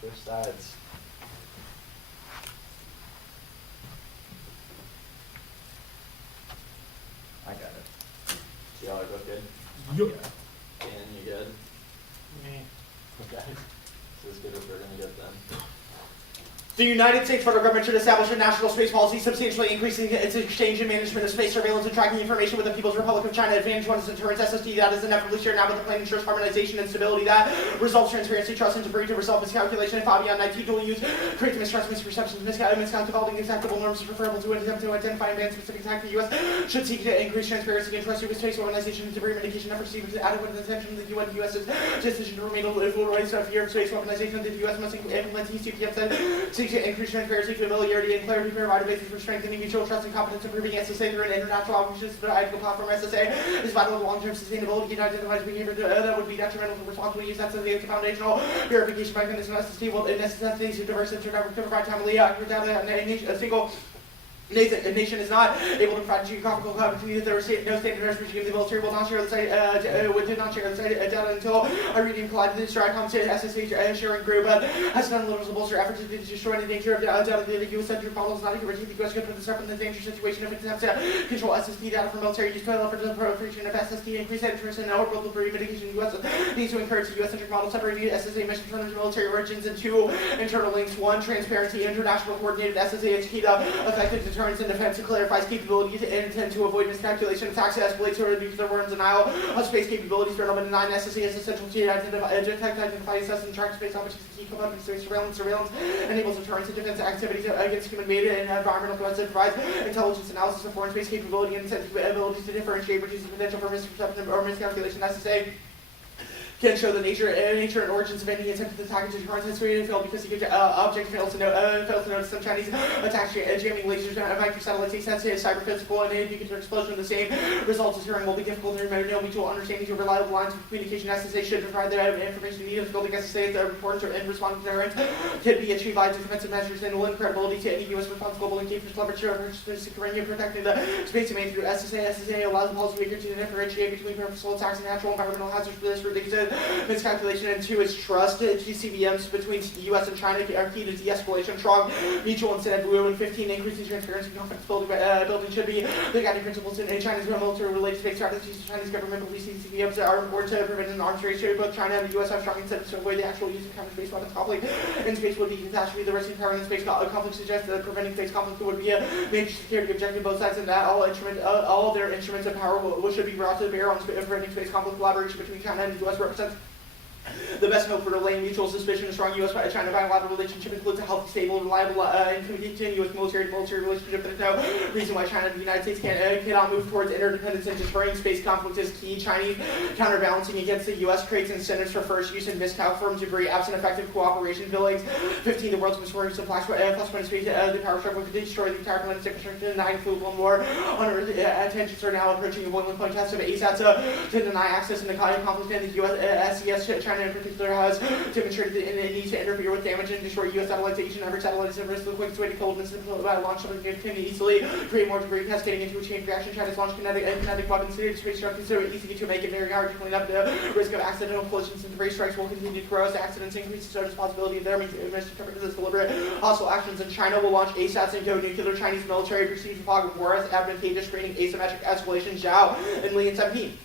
Switch sides. I got it. See how I look good? Yup. Dan, you good? Me. Okay. So as good as we're gonna get then. The United States federal government should establish a national space policy substantially increasing its exchange and management of space surveillance and tracking information with the People's Republic of China. Advantage one is deterrence SSD that is inevitably shared now with the plan ensures harmonization and stability that resolves transparency, trust, and debris to resolve miscalculation and far beyond IT dual use, creates mistrust, misperceptions, miscalculating acceptable norms preferable to attempt to identify and ban specific attack. The U.S. should seek to increase transparency and trust with space organization and debris mitigation efforts to adequate attention to the U.S.'s decision to remain a full rights of fear of space weaponization. The U.S. must implement TCPF seek to increase transparency, familiarity, and clarity provided basis for strengthening mutual trust and competence, improving SSA through an international operations platform. SSA is vital to long-term sustainability. It identifies behavior that would be detrimental to responsible use. SSA is foundational verification mechanism. SST will necessitate diverse and to provide timely accurate data. A single nation is not able to provide geographical opportunity. There is no standard regime. The military will not share the site. Did not share the site data until Iranian collided with the Stricom SSA sharing group. Has done little to bolster efforts to destroy the nature of data. The U.S. Central follows not even the U.S. could put this up in the dangerous situation if it attempts to control SST data for military use to allow for the proliferation of SST, increase interest in orbital debris mitigation. The U.S. needs to encourage the U.S. centric model, separating SSA mission from military origins into internal links. One, transparency, international coordinated SSA is key to effective deterrence and defense. It clarifies capabilities and intent to avoid miscalculation. Attacks to escalate to reduce the war and denial of space capabilities. For element 9, SSA is essential to identify, assess, and track space opportunities. Key component of space surveillance enables deterrence and defense activities against human-made and environmental threats. It provides intelligence analysis of foreign space capability and intent abilities to differentiate, reduce the potential for misperception or miscalculation. SSA can show the nature and origins of any attempted attack and deterrence has failed because the object fails to notice some Chinese attacks jamming lasers vector satellites. Sensitive cyber physical and indicator explosion. The same results as hearing will be difficult to remember. No mutual understanding to reliable lines of communication. SSA should provide the information needed for building SSA that important and responding to deterrence can be achieved by defensive measures and lend credibility to any U.S. response global engagement leverage securing and protecting the space domain through SSA. SSA allows the policymaker to differentiate between purposeful attacks and natural environmental hazards for this ridiculous miscalculation. And 2 is trust. GCBMs between the U.S. and China are key to de-escalation. Strong mutual incentive. And 15, increasing transparency and confidence building should be the guiding principles in China's military-related space strategies. The Chinese government believes GCBMs are important to prevent an arms race. Both China and the U.S. have strong incentives to avoid the actual use of counter-space weapons. Conflict in space would be catastrophe. The risk inherent in space conflict suggests that preventing space conflict would be a major security objective. Both sides, and that all of their instruments of power should be brought to bear on preventing space conflict. Collaboration between China and the U.S. represents the best hope for delaying mutual suspicion. A strong U.S.-China bilateral relationship includes a healthy, stable, reliable, and continuous military-to-military relationship. There's no reason why China and the United States cannot move towards interdependence, and deterring space conflict is key. Chinese counterbalancing against the U.S. creates incentives for first use and miscalc from debris, absent effective cooperation. Billings 15, the world's most worrisome flashpoint space, the power struggle could destroy the entire planet's infrastructure, denying food and war on Earth. Tensions are now approaching a boiling point. Test of ASAT to deny access in the conflict in the U.S. SES, China in particular has demonstrated the need to interfere with damage and destroy U.S. satellites. Each and every satellite is at risk of the quickest way to kill missiles by launch something can easily create more debris, cascading into a chain reaction. China's launch kinetic weapons to space structures so easy to make it very hard to clean up. The risk of accidental collisions and debris strikes will continue to grow as accidents increase. So responsibility of their misinterpreted as deliberate hostile actions. And China will launch ASATs and go nuclear. Chinese military perceives the fog of war as advantageous, creating asymmetric escalation. Zhao and Li in 17.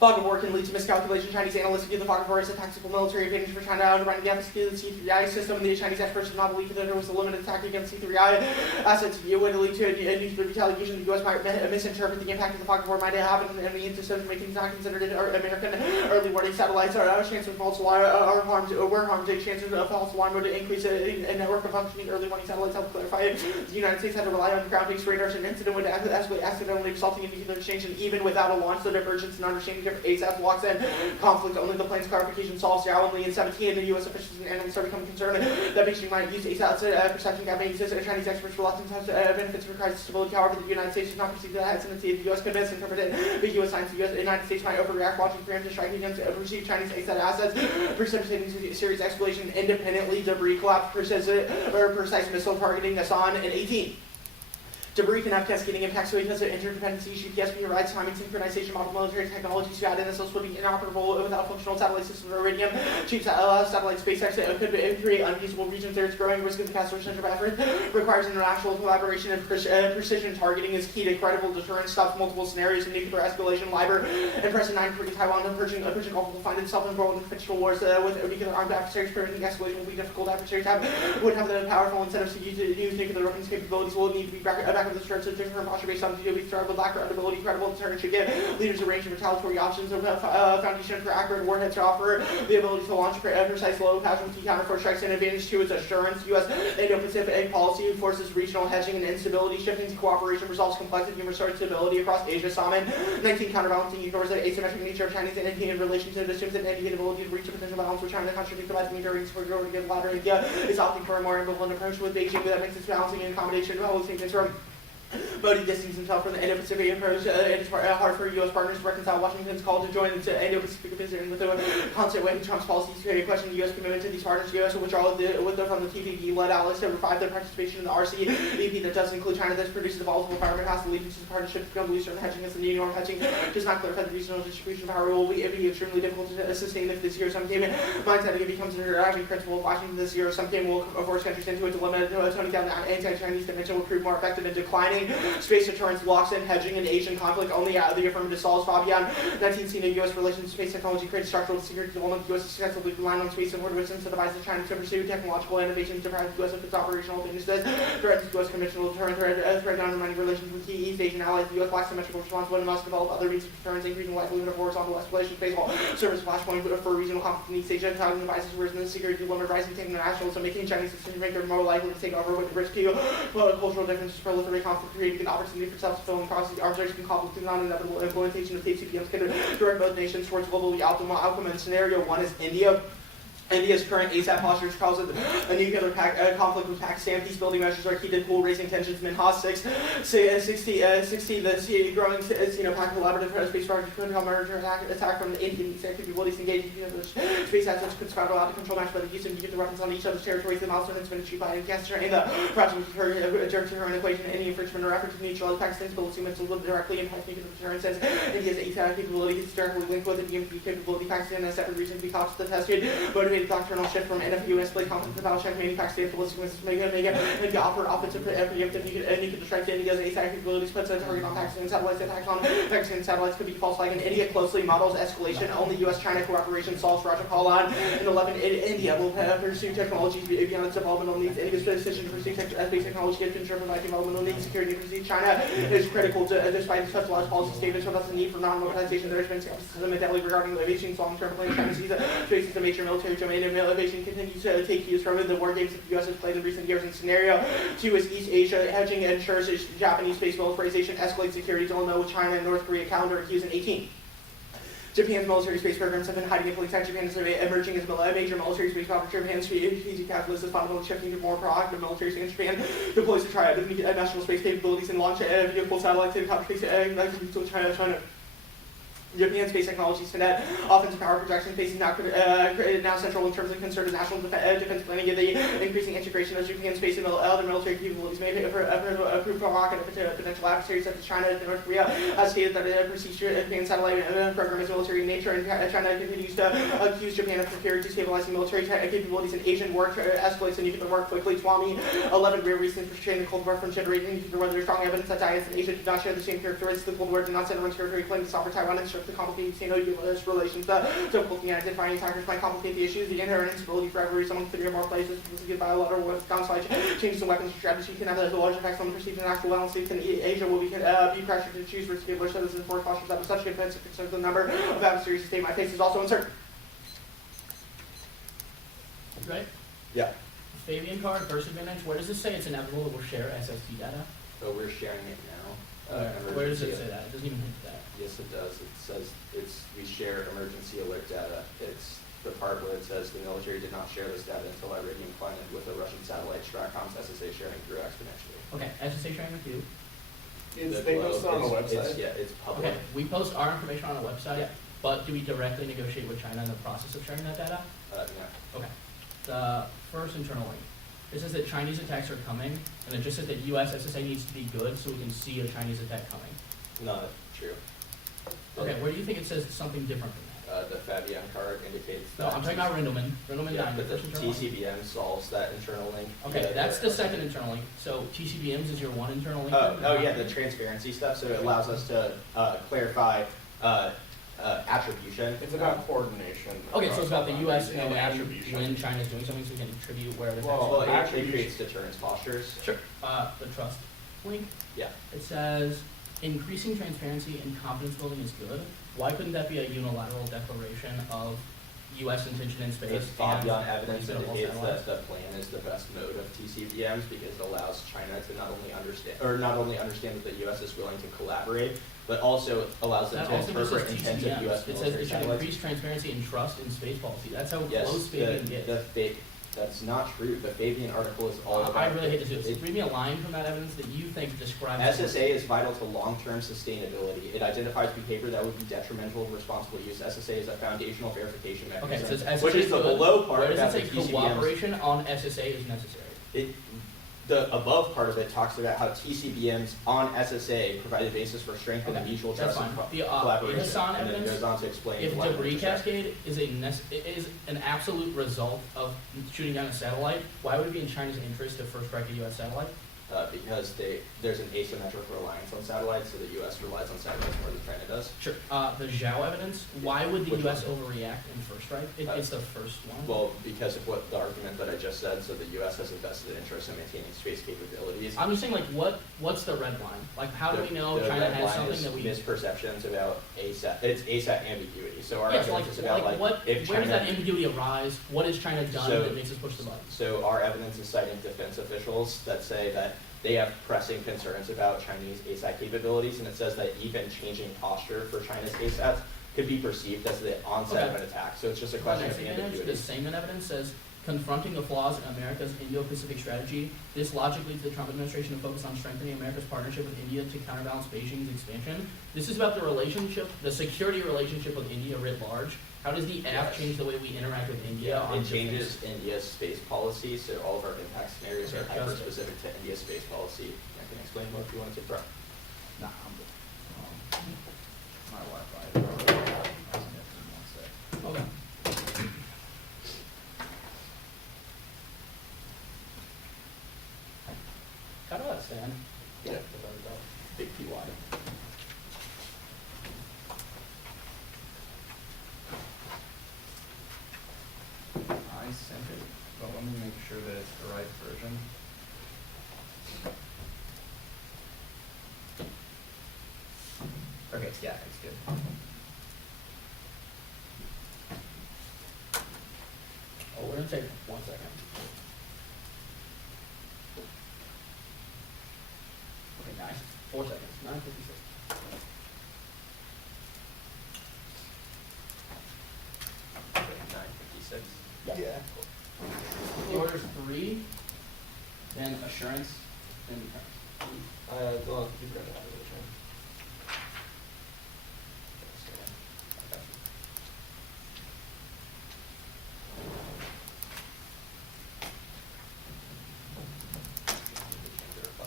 Fog of war can lead to miscalculation. Chinese analysts view the fog of war as a tactical military advantage for China, undermining the efficacy of the C3I system. The Chinese experts did not believe that there was a limited attack against C3I assets. It would lead to a nuclear retaliation. The U.S. might misinterpret the impact of the fog of war might have happened, and the systems making not considered American early warning satellites. Our chances of false alarm were harmed. The chances of false alarm would increase a network of functioning early warning satellites. Help clarify it. The United States had to rely on ground-based radars. An incident would escalate accidentally resulting in nuclear exchange, and even without a launch, the divergence in understanding ASAP walks in conflict. Only the plan's clarification solves. Zhao and Li in 17, the U.S. officials and analysts are becoming concerned that Beijing might use ASAP's perception gap exists. Chinese experts reluctant to have benefits for crisis stability. However, the United States does not perceive that hesitancy. The U.S. could misinterpret it. Big U.S. signs. The United States might overreact, watching preemptive strike against perceived Chinese ASAP assets, precipitating serious escalation independently. Debris collapse, precise missile targeting Asan in 18. Debris can have cascading impacts, so because of interdependency, GPS provides timing synchronization model military technologies to add in would be inoperable without functional satellite systems or iridium. Cheap satellite SpaceX could create unusable regions. There's growing risk of the castration of effort. Requires international collaboration and precision targeting is key to credible deterrence. Stops multiple scenarios of nuclear escalation. Liber and President 9 for Taiwan and Persian Gulf will find itself embroiled in fictional wars with nuclear armed adversaries. Preventing escalation will be difficult. Adversaries would have the powerful incentives to use nuclear weapons capabilities. Will need to be back up the stretch of different posture based on we start with lack of ability. Credible deterrence should give leaders a range of retaliatory options of foundation for accurate warheads to offer the ability to launch precise low casualty counterforce strikes. An advantage to its assurance. U.S. Indo-Pacific policy forces regional hedging and instability. Shifting to cooperation resolves complexity and restores stability across Asia. Salmon 19 counterbalancing ignores the asymmetric nature of Chinese and Indian relations and assumes an Indian ability to reach a potential balance with China. Contradicted by the enduring superiority of the latter. India is opting for a more ambivalent approach with Beijing that makes its balancing and accommodation policy from Modi distanced himself from the Indo-Pacific approach. It is hard for U.S. partners to reconcile Washington's call to join the Indo-Pacific position with the constant weight of Trump's policies to question the U.S. commitment to these partners. U.S. withdrawal from the TPP-led allies to revive their participation in the RCEP that does include China. This produces a volatile environment. Has to lead to the partnership to become looser. The hedging as the New York hedging does not clarify the regional distribution of power. Will be extremely difficult to sustain if this zero-sum game mindset becomes an driving principle of Washington. This zero-sum game will force countries into a dilemma. Toning down the anti-Chinese dimension will prove more effective in declining space deterrence, locks in hedging, and Asian conflict. Only the affirmative solves Fabian. 19 seen U.S. relations space technology creates structural security development. The U.S. successfully relied on space support, which incentivizes China to pursue technological innovations, deprive the U.S. of its operational advantages, threatens U.S. conventional deterrent, threat undermining relations with key East Asian allies. The U.S. lacks symmetrical response, but it must develop other means of deterrence, increasing likelihood of horizontal escalation. Space will serve as a flashpoint for regional conflict in East Asia, targeting devices where the security dilemma rising international, so making Chinese decision makers more likely to take over with the risk to cultural differences, proliferate conflict, creating an opportunity for self-fulfilling prophecy. Arms race can conflict is not an inevitable implementation of KCPMs can direct both nations towards globally optimal outcome. And scenario one is India. India's current ASAP posture calls it a nuclear conflict with Pakistan. Peace building measures are key to cool raising tensions. Minhas 60, the growing Pak collaborative space project could come merger attack from the Indian capabilities engaged space assets could spiral out of control match by the use of nuclear weapons on each other's territories. The milestone has been achieved by Lancaster and the project to her equation. Any infringement or effort to neutralize Pakistan's ability to directly impact nuclear deterrence. India's ASAP capability is directly linked with the DMP capability. Pakistan has separate reason to be cautious to tested. Motivated doctrinal shift from NFU and split conflict to battle check many Pakistan ballistic missiles make offer offensive preemptive nuclear strike to India's ASAP capabilities puts a target on Pakistan satellites. Attacks on Pakistan satellites could be false flag. And India closely models escalation. Only U.S.-China cooperation solves Raja Kalan. And 11, India will pursue technologies beyond its developmental needs. India's decision to pursue space technology has been driven by developmental needs. Security and China is critical despite such large policy statements about the need for non-militarization. There has been skepticism in Delhi regarding aviation's long-term plan. China sees space as a major military domain, and aviation continues to take cues from the war games that the U.S. has played in recent years. In scenario 2 is East Asia. Hedging ensures Japanese space militarization escalates security dilemma with China and North Korea calendar accused in 18. Japan's military space programs have been hiding in plain sight. Japan is emerging as a major military space power. Japan's strategic capitalist is fundamentally shifting to more proactive military stance. Japan deploys to try national space capabilities and launch vehicle satellites to cover space to China. Japan's space technologies today, offensive power projection space is now central in terms of concerted national defense planning. The increasing integration of Japan's space and other military capabilities may prove provocative to potential adversaries such as China and North Korea. Has stated that it perceives Japan's satellite program as military in nature, and China continues to accuse Japan of preparing destabilizing military capabilities in Asian war escalates and nuclear war quickly. Twami 11 rare reasons for sharing the Cold War from generating nuclear war. There is strong evidence that diets in Asia do not share the same characteristics. The Cold War did not center on territory claim to sovereign Taiwan and the complicated Sino-U.S. relations. The difficulty in identifying attackers might complicate the issues. The inherent instability for every among 3 or more places is bilateral with downside changes in weapons strategy can have a large effects on the perceived and actual balance. In Asia will be pressured to choose particular citizens for cautious that such defense concerns the number of adversaries to state my face is also uncertain. Right? Yeah. Fabian card, first advantage. Where does it say it's inevitable that we'll share SST data? So we're sharing it now. Where does it say that? It doesn't even hint that. Yes, it does. It says we share emergency alert data. It's the part where it says the military did not share this data until Iridium planted with the Russian satellite Stratcom's SSA sharing grew exponentially. Okay, SSA sharing with you. They post it on the website. It's public. Okay, we post our information on the website, Yeah. but do we directly negotiate with China in the process of sharing that data? Yeah. Okay. The first internal link. It says that Chinese attacks are coming, and it just said that U.S. SSA needs to be good so we can see a Chinese attack coming. Not true. Okay, where do you think it says something different than that? The Fabian card indicates No, that. I'm talking about Rindelman. Rindelman Yeah, 9, but the first internal link. TCBM solves that internal link. Okay, Yeah, that's the second internal link. So TCBMs is your one internal link. Oh yeah, the transparency stuff. So it allows us to clarify attribution. It's about coordination. Okay, so it's about the U.S. and knowing attribution. when China's doing something, so we can attribute where it's Well, Well, it attribution. creates deterrence postures. Sure. The trust link. Yeah. It says increasing transparency and confidence building is good. Why couldn't that be a unilateral declaration of U.S. intention in space? The Fabian and evidence reasonable indicates satellites? that the plan is the best mode of TCBMs because it allows China to not only understand that the U.S. is willing to collaborate, but also allows them That to also just interpret says intent of TCBMs. U.S. It says military it should satellites. increase transparency and trust in space policy. That's how Yes, close Fabian gets. that's not true. The Fabian article is all about. I really hate to do this. it- Read me a line from that evidence that you think describes. SSA is vital to long-term sustainability. It identifies behavior that would be detrimental to responsible use. SSA is a foundational verification Okay, mechanism, it says SSA which is the good. below part Where about does the it say TCBMs. cooperation on SSA is necessary? The above part of it talks about how TCBMs on SSA provide a basis for strengthening Okay, mutual that's trust and fine. The collaboration. Ihsan And then it evidence, goes on to explain if why debris it's a- cascade is an absolute result of shooting down a satellite, why would it be in China's interest to first strike a U.S. satellite? because there's an asymmetric reliance on satellites, so the U.S. relies on satellites more than China does. Sure. The Zhao evidence, why would the Which U.S. one? overreact in first strike? It's the first one. Well, because of what the argument that I just said, so the U.S. has a vested interest in maintaining space capabilities. I'm just saying, like, what's the red line? Like, how do we know The China red has line something is that we... misperceptions about ASAT. It's ASAT ambiguity. So our Yeah, so evidence is about like what, if where does China. that ambiguity arise? What has China done So- that makes us push the button? So our evidence is citing defense officials that say that they have pressing concerns about Chinese ASAT capabilities, and it says that even changing posture for China's ASATs could be perceived as the onset of Okay. an attack. So it's just a The question next of advantage, ambiguity. the same evidence says, confronting the flaws in America's Indo-Pacific strategy, this logic leads the Trump administration to focus on strengthening America's partnership with India to counterbalance Beijing's expansion. This is about the relationship, the security relationship with India writ large. How does the app Yes. change the way we interact with India? on It changes defense? India's space policy, so all of our impact scenarios are Okay, hyper-specific to India's space policy. I can explain more if you want to, bro. Nah, I'm good. My Wi-Fi. Okay. How do I stand? Yeah. Big PY. I sent it, but let me make sure that it's the right version. Okay, yeah, it's good. Oh, we're gonna take 1 second. Okay, nice. 4 seconds. 9:56. Yeah. The order's 3, then assurance, then return. Well, you bring it out of the return.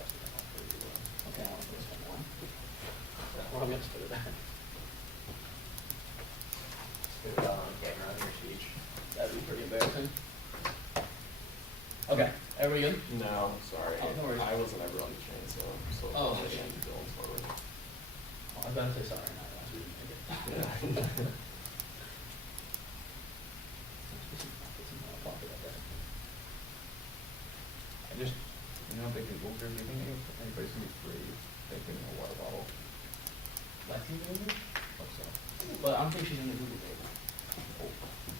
Okay, I want to put this on 1. What am I supposed to put it at? Put it on camera on your speech. That'd be pretty embarrassing. Okay, everybody good? No, sorry. Oh, no worries. I wasn't ever on the train, so I'm still Oh, getting okay. going forward. Oh, I better say sorry, not last week. Yeah. I'll talk about that. I just, the Google group, you think anybody's gonna be free, taking a water bottle? Lexi maybe? Hope so. But I don't think she's in the Google table.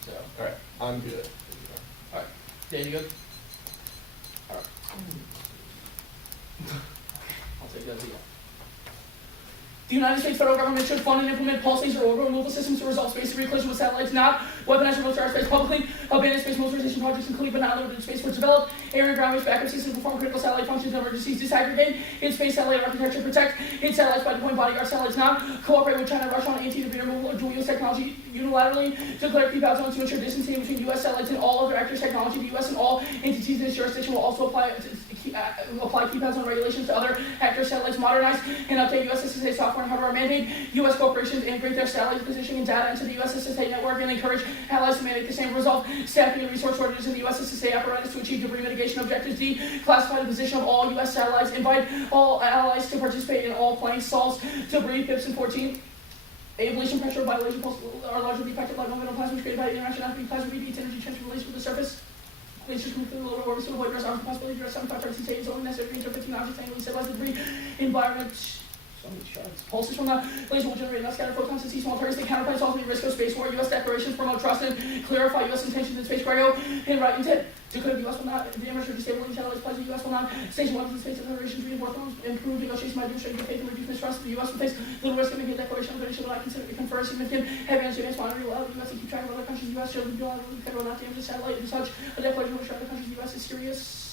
So, Alright, I'm good. alright. Dan, you good? Alright. I'll take that as a yes. The United States federal government should fund and implement pulse laser orbital removal systems to resolve space debris collision with satellites, not weaponize remote space publicly. abandoned space militarization projects, including but not limited to space force developed, air and ground-based backup systems, perform critical satellite functions and emergencies, disaggregate its space satellite architecture, protect its satellites by deploying bodyguard satellites, not cooperate with China and Russia on anti-debris removal or dual-use technology unilaterally, declare keep out zones to ensure distancing between U.S. satellites and all other actors' technology. The U.S. and all entities in its jurisdiction will also apply keep out zone regulations to other actors' satellites, modernize and update U.S. SSA software and hardware, mandate U.S. corporations integrate their satellite positioning and data into the U.S. SSA network, and encourage allies to mandate the same. Resolve staffing and resource shortages in the U.S. SSA apparatus to achieve debris mitigation objectives. D. Classify the position of all U.S. satellites. Invite all allies to participate in all planning solves debris. PIPS and 14. Ablation pressure violation pulse are largely affected by momentum plasmas created by interaction after plasma radiates energy transfer related with the surface. Lasers can include lower orbits to avoid dress arms, possibility to dress 75 targets and is only necessary to enter 15 objects annually, stabilize the debris environment. So many shards. Pulses from the laser will generate enough scattered photons to see small targets. They counterpoint solve the risk of space war. U.S. declarations promote trust and clarify U.S. intentions in space cargo and right intent. Declare the U.S. will not damage or disable satellites. Pledge the U.S. will not station weapons in space declarations, reinforce improve negotiation by demonstrating good faith and reduce mistrust. The U.S. will face little risk of making a declaration of will not consider it confer significant heavy on advanced monitoring. Allow the U.S. to keep track of other countries. The U.S. should be allowed to will not damage the satellite and such. A declaration will show other countries the U.S. is serious.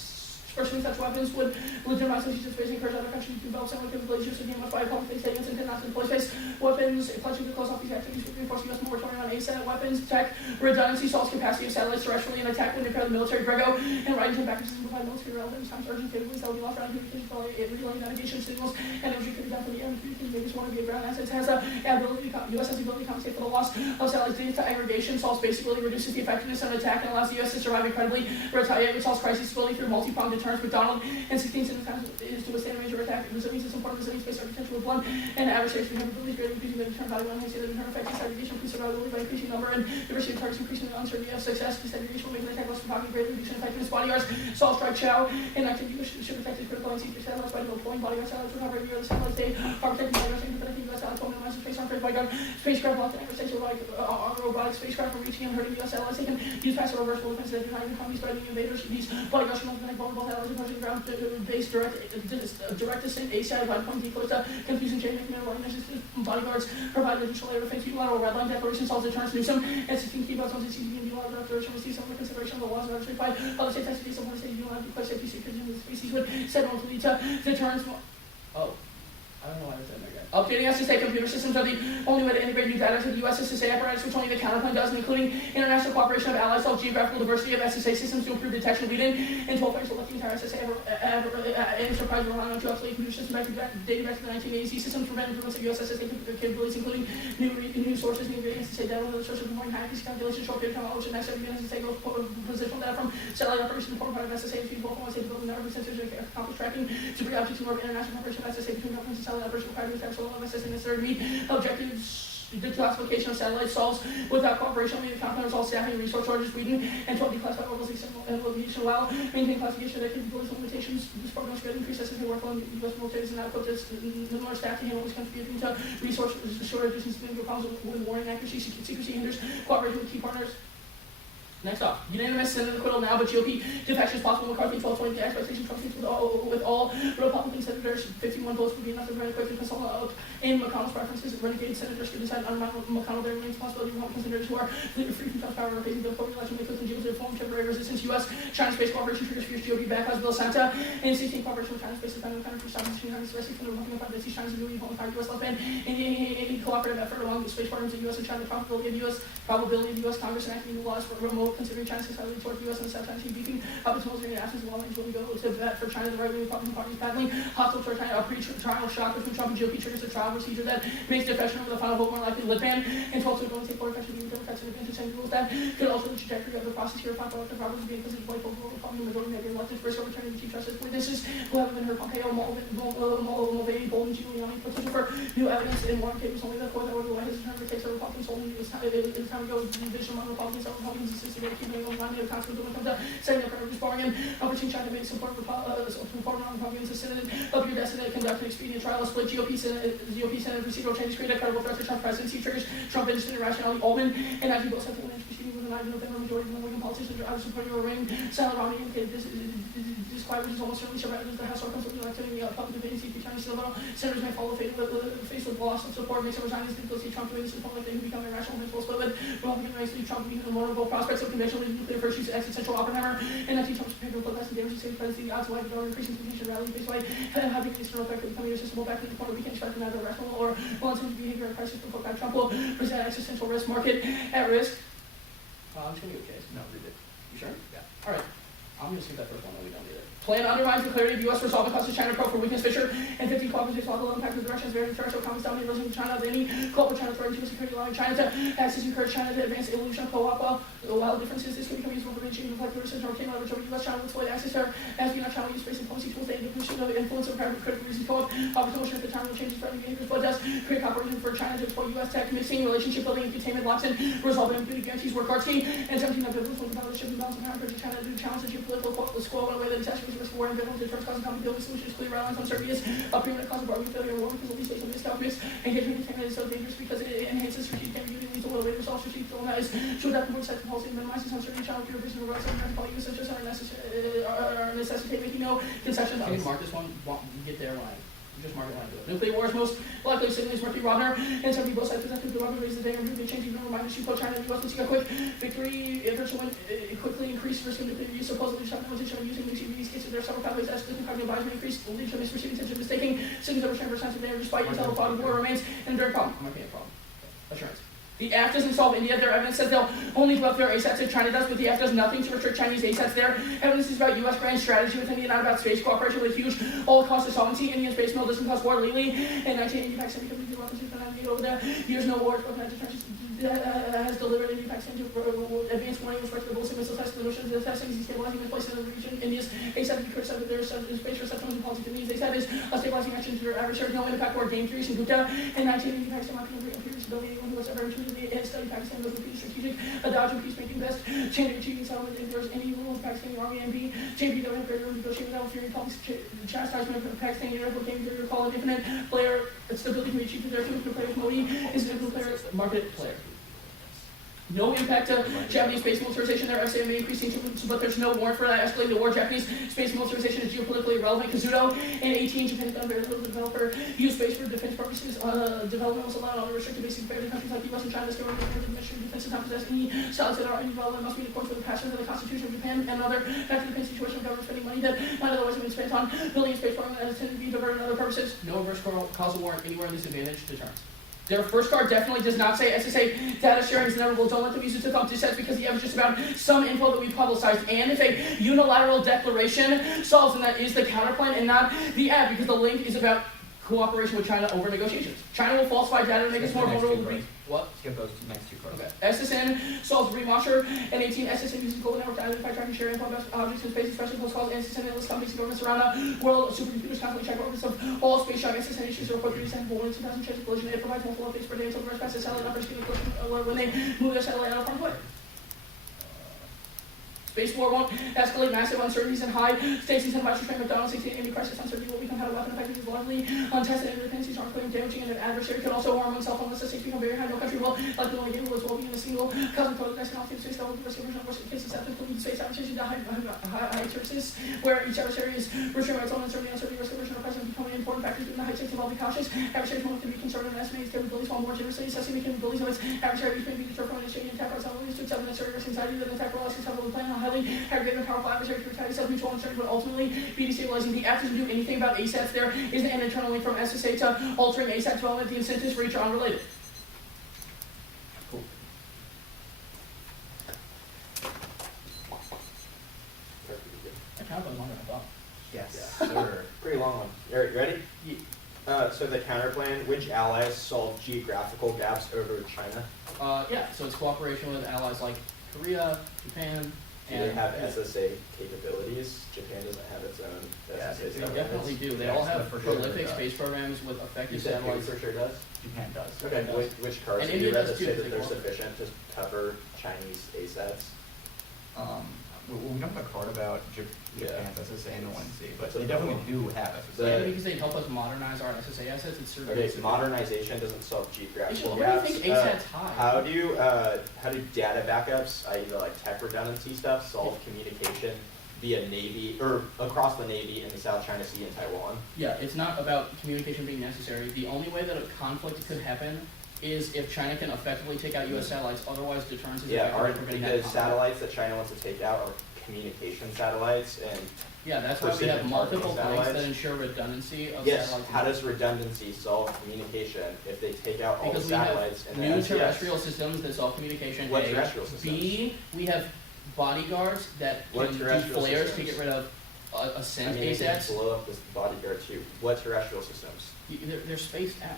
Pursuing such weapons would legitimize such space and encourage other countries to develop similar capabilities, using them by public face statements and not to deploy space weapons. Pledging to close off these activities would reinforce U.S. moratorium on ASAT weapons, attack redundancy, solves capacity of satellites terrestrially, and attack when impair the military Grego, and right into backup systems provide military relevance times urgent capabilities that will be lost around communications for relaying navigation signals and energy could be done from the air and communications maybe one of the ground assets has the ability to U.S. has the ability to compensate for the loss of satellites data aggregation, solves basically reduces the effectiveness of an attack and allows the U.S. to survive incredibly, retaliate, resolves crises slowly through multi-pronged deterrence. McDonald and 16 times is to withstand a major attack. Resilience is important. Resilient space architecture with blunt and adversaries can have abilities greatly increasing the deterrent value and enhancing the deterrent effect. Desegregation increases survivability by increasing number and diversity of targets, increasing the uncertainty of success. Desegregation will make an attack less provocative, greatly reducing effectiveness. Bodyguards, Sol, Strike, Chow, and activity should protect the critical and secret satellites by deploying bodyguard satellites recover near the satellites. They are protecting bodyguards and protecting U.S. satellites while minimizing space arm bodyguard spacecraft locked in every robotic spacecraft from reaching and hurting U.S. satellites. They can use passive reversible defense that do not even be spreading invaders. These bodyguards should not protect vulnerable satellites and pushing ground based direct descent ACI by point decoys to confusing chain making their organizations. Bodyguards provide additional layer of defense. Unilateral red line declaration solves deterrence. Newsom and 16 key zones and CCTV unilateral declaration receive some consideration of the laws of arbitrary by other state testing. Some state unilateral declare safety secrets in the species would set on to lead to deterrence. Oh. I don't know why that's in there yet. Updating SSA computer systems are the only way to integrate new data to the U.S. SSA apparatus, which only the counterplan does, including international cooperation of allies, solve geographical diversity of SSA systems to improve detection lead-in, and 12 to let the entire SSA enterprise relying on two obsolete computer systems dating back to the 1980s. Systems prevent improvements of U.S. SSA capabilities, including new sources, new ingredients, SSA data, other sources of more hacking calculations, short period of time, which the next every SSA goes positional data from satellite operations, important part of SSA, is both on safety building network sensors and accomplish tracking to bring objects more of international cooperation of SSA between governments and satellite operations required to attack solo necessary necessary to meet objectives. The classification of satellite solves without cooperation. Only the compound resolves staffing and resource shortages, reading, and 12 declassified orbitals and location while maintaining classification that capabilities and limitations. This program should increase SSA workload. U.S. military is not equipped as similar staff to handle this contributing to resource shortages and significant problems with warning accuracy. Secrecy hinders cooperation with key partners. Next up, unanimous Senate acquittal now, but GOP defections possible. McCarthy 1220 to expectation trustees with all Republican senators. 51 votes would be enough to very quickly consult in McConnell's preferences. Renegade senators could decide on McConnell. There remains possibility Republican senators who are free from tough power facing the co-election may quickly deal with their form temporary resistance. U.S. China space cooperation triggers fierce GOP backlash. Bill Santa and 16 cooperation with China space defending the country for stopping machine guns, especially from the Republican Party that sees China's newly home entire U.S. left band in a cooperative effort along the space programs of U.S. and China. Probability of U.S. Congress enacting new laws for remote considering China's society toward the U.S. and the South China Sea beefing up its military absence of long range will go to bat for China. The right-wing Republican Party is battling hostile toward China. A pre-trial shock between Trump and GOP triggers a trial procedure that makes defection over the final vote more likely. Lip ban and 12 going to take forward effective Democrats and advantage and rules that could alter the trajectory of the process here. Popular elected Roberts being because of white vote Republican majority may be elected first overturning the Chief Justice. Witnesses who haven't been heard: Pompeo, Mulvaney, Bolton, Giuliani. Potential for new evidence in Warren papers only the court that would his attorney takes the Republicans holding it is time to go division among Republicans. Republicans insisted that keeping on the consequence when it comes to setting up priorities, barring him, opportunity China to make support non-Republicans to Senate up your destiny to conduct an expedient trial, a split GOP Senate procedural changes, create a credible threat to Trump's presidency, triggers Trump and irrationality. Alban and Najee both have to proceeding with an not even the majority of American politicians are either supporting or remain silent around indicated this quiet, which is almost certainly survived as the House or Consulting activity public debate and CP Chinese level. Senators may follow the face with loss of support, makes it resign his difficulty Trump to win this public thing, become irrational and split with Republican race, Trump being the vulnerable prospects of conventional nuclear virtues, existential Oppenheimer, and anti-Trump's prepared to protest and damage the state presidency, odds wide, the increasing temptation rally based by having an external effect of becoming irresistible back in the corner, we can't expect neither rational or well-intended behavior and crisis before Trump will present existential risk market at risk. I'm just gonna go case. No, read it. You sure? Yeah. All right. I'm gonna skip that first one. No, we don't need it. Plan undermines the clarity of U.S. resolve and causes China pro for weakness. Fisher and 15 cooperative while the impact of the directions very international comments dominating resolution China of any global China threatening to security, allowing China to access encourage China to advance evolution of co-op while differences this can become useful for reaching reflect the research or obtain leverage over U.S. China will exploit access to espionage China will use space and policy tools that aid the pushing of influence of critical reasons co-op opportunity at the time will change its threatening behaviors but does create cooperation for China to exploit U.S. tech mixing relationship building and containment locks in resolving ambiguity guarantees work hard scheme and attempting to build with the balance shift and balance of power encouraging China to challenge the geopolitical squall in a way that attaches risk of war and biblical deterrence causing common building solutions clear reliance on uncertainty is a preeminent cause of bargaining failure war because at least based on this calculus engagement in containment is so dangerous because it enhances strategic ambiguity leads to a way to resolve strategic dilemmas to adapt more sector policy and minimizes uncertainty challenge your vision of rights and medical use such as are necessitate making no concessions. I'm gonna mark this one, get there when I just mark it when I do it. Nuclear war is most likely signaling Murphy Rodner and some both sides presented the weapon raise the day and the changing no reminder she put China and the US will seek a quick victory virtually quickly increase risk of nuclear use supposedly position of using nuclear these cases there are several pathways as the nuclear advisement increase the leadership is receiving attention mistaking signals over 10% of there despite intel the body war remains an enduring problem. I'm a problem. Assurance. The act doesn't solve India. Their evidence says they'll only develop their ASATs if China does, but the act does nothing to restrict Chinese ASATs. Their evidence is about U.S. grand strategy with India, not about space cooperation with huge all-cost solvency. Indian space mill doesn't cost war legally. In 1980, Pakistan became the weapons to navigate over the years. No war, but has delivered India, Pakistan to advanced warning with respect to the ballistic missile test. The notion of the testing is destabilizing in place in the region. India's ASAT to be criticized with their space reception and policy to needs. ASAT is a stabilizing action to their adversaries. No impact war game theories in Gupta. In 1980, Pakistan marked an stability anyone who has ever intuitively studied Pakistan was repeated strategic, a dodge and peacemaking best, change of achieving settlement if there was any rule of Pakistani army and B, change of the greater negotiating without fearing public chastisement of Pakistani Arab game theory recall an infinite player stability can be achieved with their two players. Modi is an infinite player, market player. No impact to Japanese space militarization. Their FCA may increase tensions, but there's no warrant for that escalating the war. Japanese space militarization is geopolitically irrelevant. Kazuto and AT&T Japan has done very little to developer use space for defense purposes. Development was allowed on a restricted basis by the countries like the U.S. and China. This government the Ministry of Defense does not possess any styles that are irrelevant. Must be in accordance with the passions of the Constitution of Japan and other factors of the situation of government spending money that might otherwise have been spent on building a space program that is intended to be diverted in other purposes. No reverse causal warrant anywhere in this advantage deterrence. Their first card definitely does not say SSA data sharing is inevitable. Don't let them use it to thump dissents because the evidence is just about some info that we publicized. And if a unilateral declaration solves, then that is the counterplan and not the ad because the link is about cooperation with China over negotiations. China will falsify data to make us more vulnerable to what? Skip those next two cards. Okay. SSN solves Rematcher and 18 SSN uses global network to identify, track, and share info about objects in space, especially post calls. SSN enlists companies and governments around the world. Supercomputers constantly check orbits of all space shock. SSN issues a report 3 more than 2,000 chance of collision. It provides multiple updates per day until the rest passes satellite numbers to the collision alert when they move their satellite out of harm's way. Space war won't escalate massive uncertainties and high stakes incentivized to train McDonald's 16 any crisis uncertainty will become how to weapon effective is largely untested and dependencies aren't clear and damaging and an adversary can also harm oneself unless the stakes become very high. No country will likely only get will as well be in a single cousin code that's not space level risk of original worst case acceptance including space adaptation to high services where each adversary is restrained by its own uncertainty risk of original presence becoming important factors given the high stakes involved be cautious. Adversaries won't have to be conservative and estimate its capabilities while more generously assessing the capabilities of its adversary which may be deterred from initiating an attack on some ways to accept the necessary risk anxiety that an attack will also acceptable plan on highly aggregated powerful adversary to retaliate self-mutual uncertainty but ultimately be destabilizing. The act doesn't do anything about ASATs. There isn't an internal link from SSA to altering ASAT development. The incentives for each are unrelated. Cool. I kind of longer than I thought. Yes, Yeah. sir. Pretty long one. You ready? So the counterplan, which allies solve geographical gaps over China? Yeah, so it's cooperation with allies like Korea, Japan, Do they have SSA capabilities? Japan doesn't have its own Yeah, SSA. They satellites. definitely do. They Yeah, all so have for sure prolific does. space programs with You effective said who satellites. for sure does? Japan does. Okay, Japan does. which cards And do you India read does that too, say that they they're call it. sufficient to cover Chinese ASATs? we don't have a card about Yeah. Japan's SSA and the ONC, but So they definitely the- do have the- Yeah, SSA. because they help us modernize our SSA assets and serve Okay, as- modernization doesn't solve It's geographical just, where do gaps. you think ASAT's high? How do data backups, i.e. the like tech redundancy stuff, solve communication via Navy or across the Navy in the South China Sea and Taiwan? Yeah, it's not about communication being necessary. The only way that a conflict could happen is if China can effectively take out U.S. satellites. Otherwise, deterrence is Yeah, effectively are preventing that the conflict. satellites that China wants to take out are communication satellites and Yeah, that's why we precision have multiple targeting links that satellites? ensure redundancy of yes, satellites. how does redundancy solve communication if they take out all the Because we have satellites and the new SES? terrestrial systems that solve communication. What A. terrestrial systems? B, we have bodyguards that What can do terrestrial flares systems? to get rid of I ascent mean, they can ASATs. blow up this bodyguard too. What terrestrial systems? They're spaced out.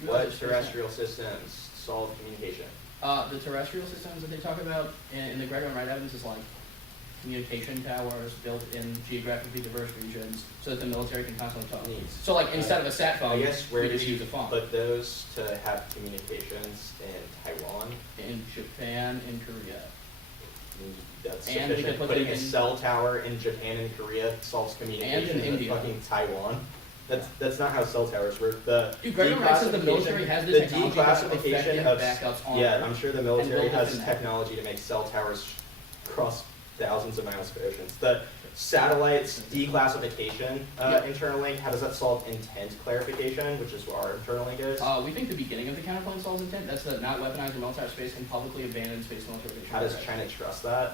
You realize What they're spaced out. terrestrial systems solve communication? The terrestrial systems that they talk about in the Gregor and Wright evidence is like communication towers built in geographically diverse regions so that the military can constantly talk. Needs. So like instead of a sat phone, I guess where we do just you use a phone. put those to have communications in Taiwan? In Japan and Korea. That's And we could sufficient. put Putting them a in- cell tower in Japan and Korea solves communication in India. fucking Taiwan. That's not how cell towers work. The Dude, Gregor Wright says the military has the technology to have declassification effective of backups on yeah, Earth. I'm sure the military will has defend that. technology to make cell towers cross thousands of miles of oceans. The satellites declassification Yeah. internal link, how does that solve intent clarification, which is what our internal link is? We think the beginning of the counterplane solves intent. That's the not weaponized or military space and publicly abandoned space military. How does China trust that?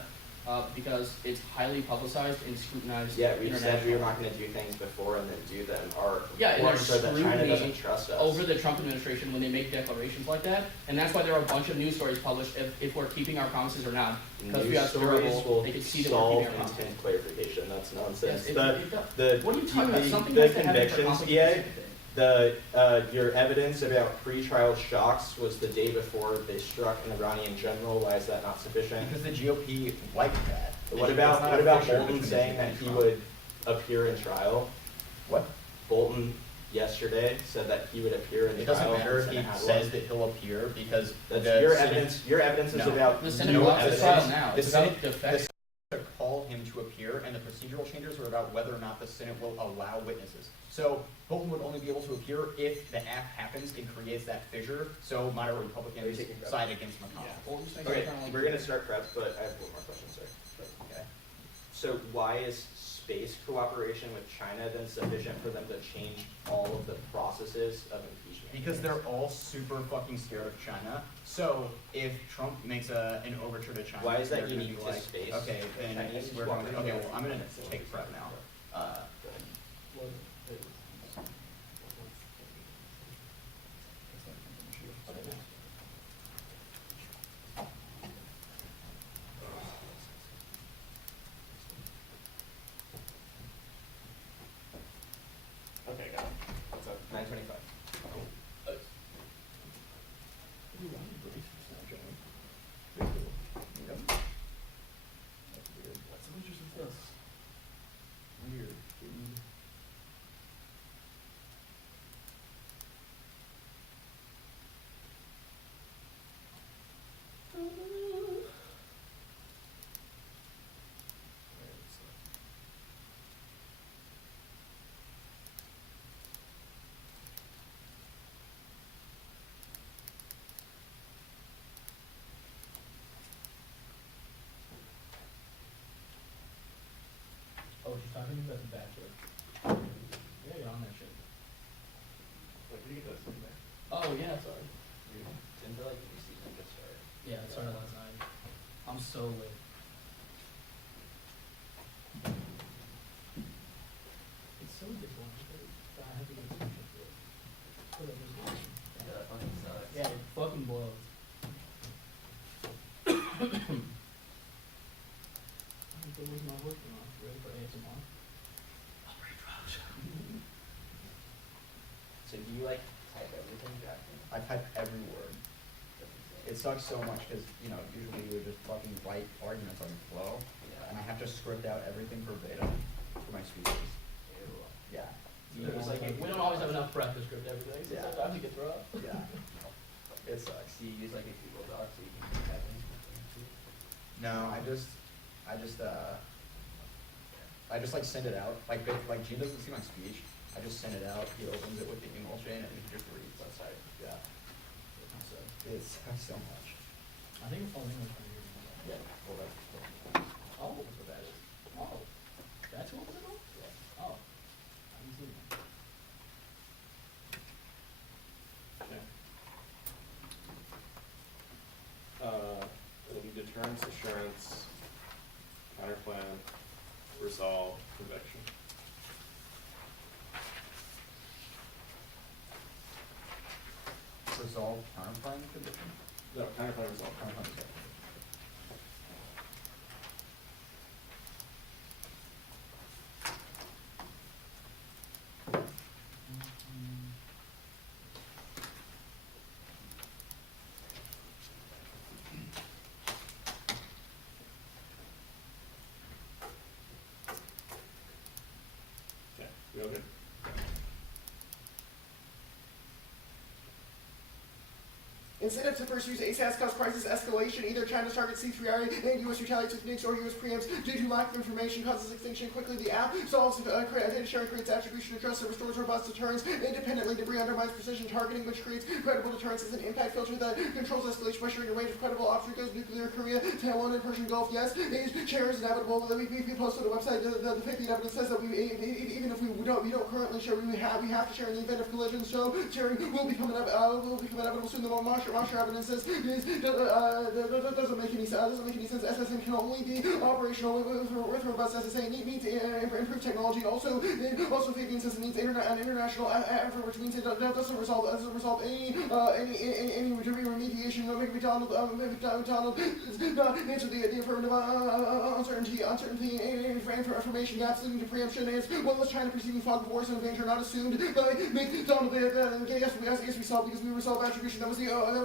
Because it's highly publicized and scrutinized. Yeah, we've said we were internationally. not going to do things before and then do them. Our Yeah, and reports there's are that China scrutiny doesn't trust us. over the Trump administration when they make declarations like that, and that's why there are a bunch of news stories published if we're keeping our promises or not. Because we News are stories durable, will they can see that we're solve keeping our promises. intent clarification. That's nonsense. Yes, it does. the What are you talking about? the- Something the has to happen for convictions, conflict EA, to precipitate. your evidence about pretrial shocks was the day before they struck an Iranian general. Why is that not sufficient? Because the GOP liked that. What It's about not a fissure Bolton between saying the that he Trump. would appear in trial? What? Bolton yesterday said that he would appear in It trial. doesn't matter if and he had says one. that he'll appear because That's the your Senate- evidence. Your evidence is No. about The Senate no wants the evidence. trial now. The It's about Senate- defect. to call him to appear, and the procedural changes are about whether or not the Senate will allow witnesses. So Bolton would only be able to appear if the act happens and creates that fissure, so moderate Republicans Are you taking prep? side against McConnell. Well, just make Okay, it kinda we're like- gonna start prep, but I have one more question, sir. Okay. So why is space cooperation with China then sufficient for them to change all of the processes of impeachment? Because they're all super fucking scared of China. So if Trump makes an overture to China, Why is that they're gonna unique be to like, space? okay, then Chinese we're going to, cooperation. okay, well, I'm gonna take prep now. Okay, got it. What's up? 9:25. Weird. Oh, she's talking about the Bachelor. Yeah, you're on that shit. Like, did you get this in there? Oh, yeah, sorry. Didn't feel like the season just started. Yeah, it started last night. I'm so lit. It's so disappointing. I have to get some shit for it. Put up this one. Yeah, that fucking sucks. Yeah, it fucking blows. I think my work on. Ready for ASMR? So do you like type everything, Jack? I type every word. It sucks so much because, you know, usually you would just fucking write arguments on the flow, and I have to script out everything verbatim for my speeches. Yeah. We don't always have enough prep to script everything, so Yeah. sometimes you get throw up. Yeah. It sucks. Do you use like a Google Doc so you can keep typing? No, I just like send it out, like Gene doesn't see my speech, I just send it out, he opens it with the email chain, and he just reads, that's how, yeah. So, it's so much. I think it's all English when you're reading that. Yeah, well, that's, Oh, that's what that is. oh, that's what was it called? Yeah. Oh, I didn't see that. Okay. It'll be deterrence, assurance, counterplan, resolve, conviction. Resolve counterplan condition? No, counterplan, resolve. Counterplan condition. Okay, we all good? Incentive to pursue ASAS cause crisis escalation. Either China's target C3RA and U.S. retaliates with nukes or U.S. preempts due to lack of information causes extinction quickly. The app solves data sharing, creates attribution of trust, and restores robust deterrence independently. Debris undermines precision targeting, which creates credible deterrence as an impact filter that controls escalation by sharing a range of credible obstacles. Nuclear, Korea, Taiwan, and Persian Gulf. Yes, share is inevitable. We posted a website. The fake evidence says that even if we don't currently share, we have to share in the event of collision. So sharing will become inevitable soon. The Marshall evidence says doesn't make any sense. SSN can only be operational with robust SSA. Needs improved technology. Also faking says it needs an international effort, which means it doesn't resolve any remediation. McDonald answered the affirmative. Uncertainty information gaps leading to preemption as well as China perceiving fog of wars and advantage are not assumed by McDonald. Yes, we saw because we resolve attribution. That was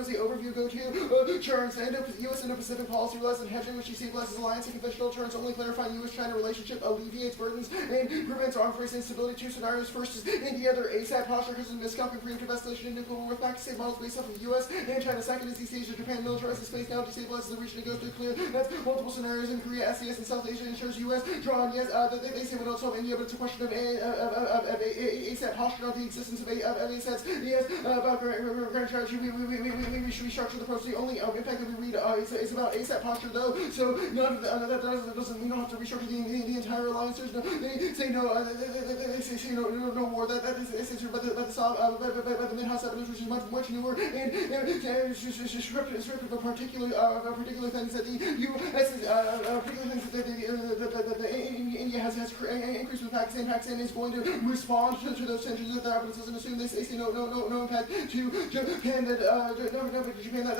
the overview. Go to insurance. U.S. Indo-Pacific policy relies on hedging, which you see blesses alliance and conventional deterrence, only clarifying U.S.-China relationship, alleviates burdens, and prevents arms race instability. Two scenarios. First is India, their ASAP posture because of miscalc and preemptive escalation in nuclear war back to save models based off of U.S. and China. Second is East Asia, Japan militarizes space now, destabilizes the region and goes nuclear. That's multiple scenarios in Korea, SES, and South Asia ensures U.S. draw on. Yes, they say we don't solve India, but it's a question of ASAP posture, not the existence of ASAPs. Yes, about grand strategy, we restructure the approach. The only impact that we read is about ASAP posture, though. So that doesn't mean you don't have to restructure the entire alliance. There's no, they say no. They say no war. That is censored by the Mid-House evidence, which is much newer and descriptive of particular things that the U.S. particular things that India has increased with Pakistan. Pakistan is going to respond to those tensions if the evidence doesn't assume they say no impact to Japan. That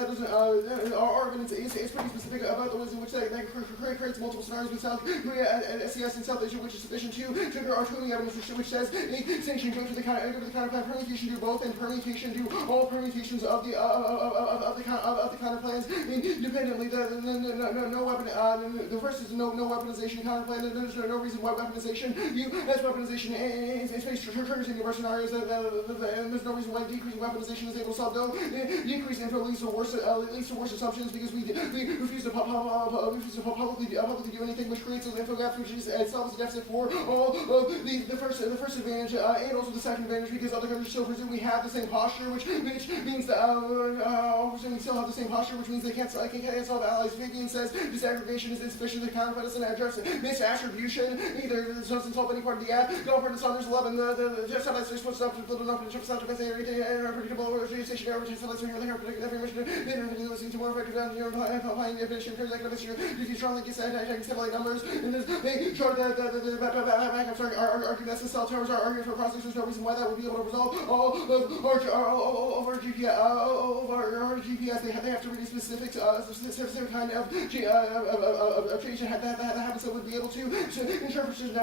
doesn't. Our evidence is pretty specific about the ways in which that creates multiple scenarios with South Korea and SES and South Asia, which is sufficient to trigger our tooling evidence, which says a sanction go to the counterplan. Permutation do both, and permutation do all permutations of the counterplans independently. No weapon. The first is no weaponization counterplan. There's no reason why weaponization. U.S. weaponization in space triggers any of our scenarios, and there's no reason why decreasing weaponization is able to solve. No decrease info leads to worse assumptions because we refuse to publicly do anything which creates those info gaps, which is itself a deficit for all of the first advantage and also the second advantage because other countries still presume we have the same posture, which means that we still have the same posture, which means they can't solve allies. Fabian says disaggregation is insufficient to counterfeit us and address misattribution. Either it doesn't solve any part of the app. Go over to Saunders 11. The satellites are supposed to have to enough to stop defense and unpredictable station average satellites when you're every mission. They're listening to more effective down here applying the efficient terms like this year. If you strongly get satellite numbers, and they short backups argue that the cell towers are arguing for processors. There's no reason why that would be able to resolve all of our GPS. They have to read specific kind of change that happens that would be able to ensure precision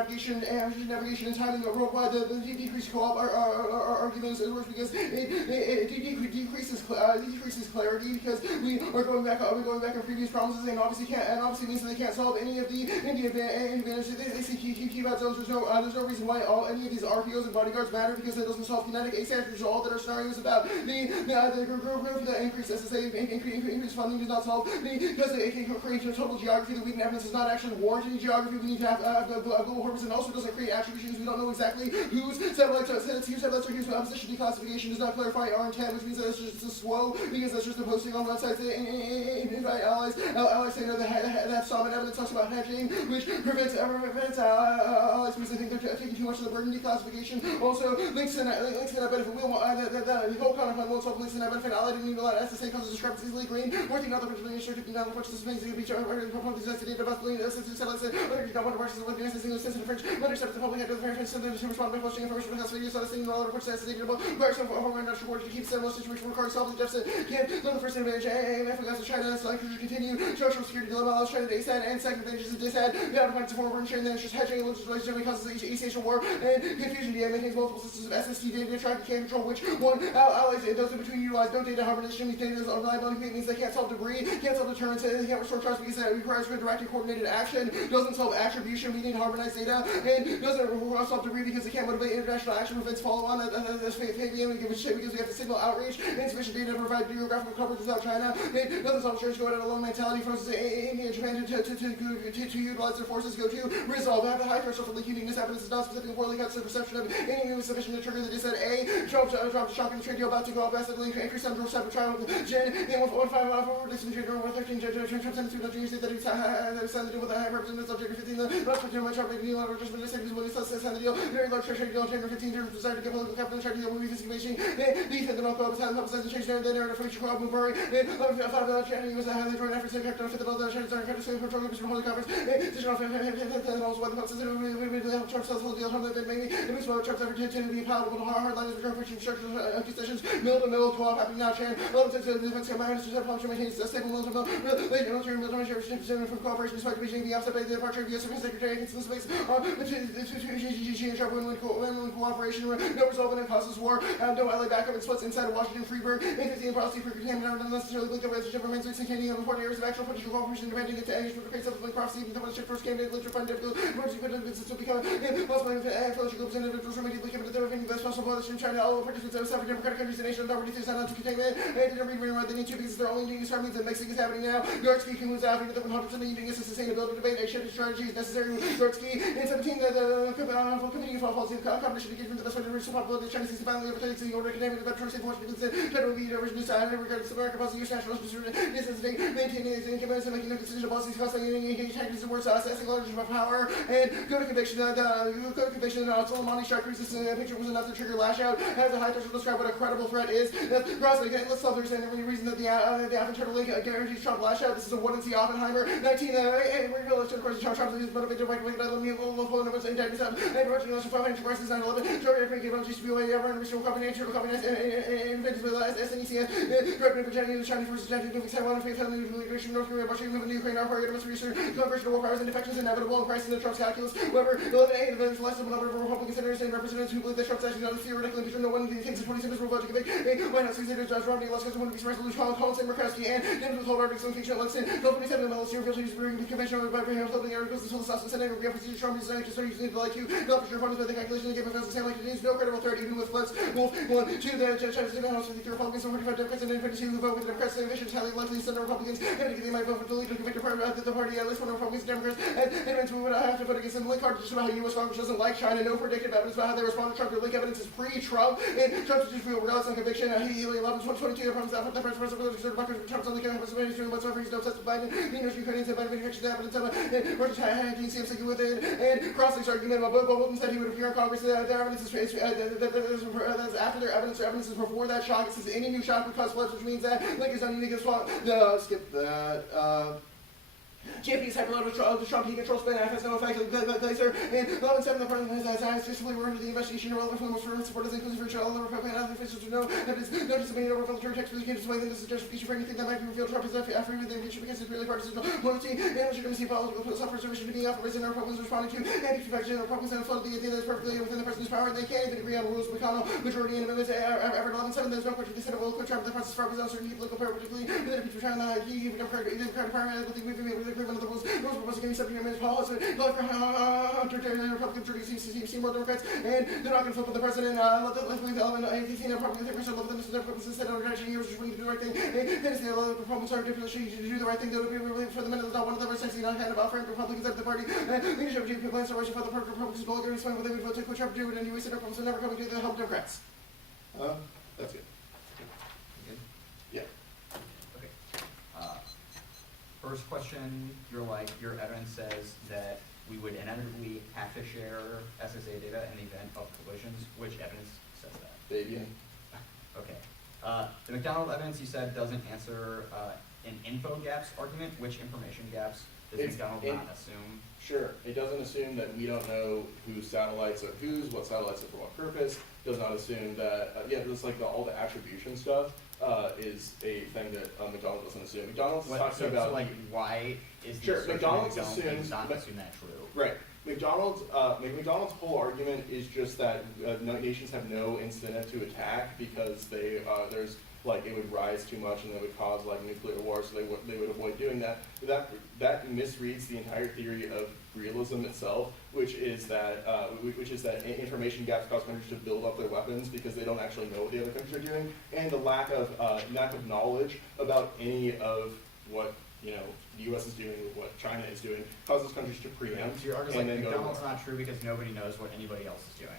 navigation and timing worldwide. The decreased co-op arguments works because it decreases clarity because we are going back on previous promises and obviously means that they can't solve any of the advantages. They see keep out zones. There's no reason why any of these RPOs and bodyguards matter because it doesn't solve kinetic asymmetry, which is all that our scenario is about. The growth that increased SSA increased funding does not solve because it can create a total geography that we can evidence is not actually warranted geography. We need to have a global purpose, and also doesn't create attributions. We don't know exactly whose satellites are whose position declassification does not clarify our intent, which means that it's just a slow because that's just the posting on websites that invite allies. Allies say no, that have solid evidence talks about hedging, which prevents allies because they think they're taking too much of the burden declassification. Also, links to that benefit will the whole counterfund won't solve links to that benefit. Ally didn't even let SSA causes discrepancies easily green. Working out the particular issue, taking down the purchases things that could be proposed to data about satellites that you don't want to purchase with the sensitive French. But accept the public head of the parents and to respond by posting information with custody, so thing all the reports as data about where some foreign national board to keep similar situation requires solving deficit. Can't let the first advantage and forgot to China so like to continue social security dilemma allows China to ASAD and second advantage is a disad. We have to find forward and sharing then it's just hedging and legislation causes East Asian war and confusion. DA maintains multiple systems of SSD data to track and can control which one allies and those in between utilize no data harmonization. These data is unreliability means they can't solve debris, can't solve deterrence, they can't restore trust because it requires good direct and coordinated action, doesn't solve attribution, we need harmonized data, and doesn't solve debris because they can't motivate international action prevents follow on that's Fabian because we have to signal outreach and insufficient data to provide geographical coverage without China. It doesn't solve insurance going out alone mentality forces India and Japan to utilize their forces go to resolve. Have a high threshold for leaking this evidence is not specific poorly cuts the perception of any news sufficient to trigger the dissent. A Trump the shock in the trade deal about to go massively increase on cyber trial with Jen and 1.5 over this trade deal with 13 Trump sent to the junior state that he signed the deal with a high representative subject 15 the not to my Trump deal or just been decided when he signed the deal very large trade deal January 15 to decide to get political capital trade deal with this convention defend the Malcolm time publicized and changed the narrative for each crowd Murray and $5 charity was a highly joint effort to capture the $50 charity are kind of saying control of holy conference additional and also what the process we help Trump sells the deal from that maybe it makes more Trump's ever tend to be palatable to hard lines return pushing structures empty sessions mill to mill 12 happening now Chan the defense command ministers have published maintains a stable mill to mill military sheriff from cooperation despite being being offset by the departure of the U.S. Secretary against the space and trouble when cooperation no resolve and causes war no ally backup and splits inside of Washington Freeburg and the policy for contaminant unnecessarily linked up relationship remains weak containing important areas of actual political cooperation demanding it to end for the great subsequent prophecy even though the first candidate later find difficult emergency business to become possible and fellowship groups and individuals immediately given to their opinion best possible in China all participants of South democratic countries and nations already to sign on to containment and didn't read right they need to because they're only doing these means that Mexico is happening now Yorksky can lose out into the 100% needing a sustainability debate a shared strategy is necessary Yorksky in 17 the committee of policy of competition engagement the best way to reach the possibility of China sees the finally opportunity in order to contain the better safe fortune because the federal lead over new side regarding the American policy use national necessity maintaining its independence and making no decision policies costing engaging tactics and words assessing leverage of power and go to conviction Soleimani strike resistant picture was enough to trigger lash out has a high threshold to describe what a credible threat is Grossly let's stop understand the reason that the Afghan turtle link guarantees Trump lash out this is a one and see Oppenheimer 19 revealed of course Trump is motivated by let me low numbers and indictments and virtually less than 500 crisis 9/11 Georgia African gave GCP away ever and restore company and invented with SNECS directly projecting the Chinese versus Chinese moving Taiwan and family immigration North Korea Russia moving to Ukraine our priority must research conversion of war powers and defections inevitable and crisis in Trump's calculus however eliminate the less than number of Republican senators and representatives who believe that Trump's actions are theoretically because no one thinks the 27th will vote to convict White House senators Judge Romney Luskis wouldn't be surprised to lose Collins and Murkowski and James was told articles fiction Lexington 27 of the House officials bring the convention of Abraham holding articles until the South and Senate reference to Trump is to start using it like you not for sure funds by the calculation they give a same like it is no credible threat even with Flint's Wolf 1 2 the Chinese House 53 Republicans and 45 Democrats and 52 who vote with the Democrats and emissions highly likely to send the Republicans and they might vote for the leader to convict the party at least one of the Republicans and Democrats and we would have to vote against them link hard just about how U.S. Congress doesn't like China no predictive evidence about how they respond to Trump their link evidence is pre-Trump and Trump's just real regardless on conviction he 11 22 problems out the president Trump's only whatsoever he's no obsessed with Biden the Ukrainians and Biden manufactured evidence and Russia's hacking CMC with it and Crossley's argument about Bolton said he would appear in Congress their evidence is after their evidence is before that shock it says any new shock would cause floods which means that Link is on unique as well no skip that GMP is hyperload with strong heat control spin, has no effect on the glazer, and 11.7, the president has successfully removed the investigation irrelevant from the most fervent supporters, including for all the Republican and other officials to know that it's no disability over filter text, but it can't display them as a justification for anything that might be revealed. Trump is after everything which because it's really partisan loyalty, and legitimacy political self-preservation to being out for reason Republicans responding to anti-faction Republicans and flood the idea that is perfectly within the president's power. They can't even agree on the rules of McConnell. Majority and amendments ever 11.7. There's no question to consider will quit Trump the process for his own certain political power, particularly within a future time that he Democratic Party. I don't think we've been able to agree on the rules proposing any 70 minutes policy. Love for Republican jury seems more Democrats, and they're not going to flip with the president. Let's leave the element of ATC and Republican 30% love them. The Republicans instead of actually years just wanting to do the right thing. And then it's the other problems are ridiculous. You do the right thing. That would be really for the minute. It's not one of them. We're sexy, not kind of about friend Republicans of the party. Leadership of GP plans to rush for the Republicans. Bulgaria explain what they would vote to quit Trump do it, and you said Republicans are never coming to the help Democrats. That's good. Good? Yeah. Okay. First question, your evidence says that we would inevitably have to share SSA data in the event of collisions. Which evidence says that? Fabian. Okay. The McDonald evidence you said doesn't answer an info gaps argument. Which information gaps does McDonald not assume? Sure. It doesn't assume that we don't know whose satellites are whose, what satellites are for what purpose. Does not assume that, just like all the attribution stuff is a thing that McDonald doesn't assume. McDonald's is talking about... why is the Sure, assertion McDonald's that we assumes... don't not assume that true? Right. McDonald's whole argument is just that nations have no incentive to attack because it would rise too much and it would cause nuclear war, so they would avoid doing that. That misreads the entire theory of realism itself, which is that information gaps cause countries to build up their weapons because they don't actually know what the other countries are doing, and the lack of knowledge about any of what the U.S. is doing or what China is doing causes countries to preempt. So your argument and then go to McDonald's war. not true because nobody knows what anybody else is doing.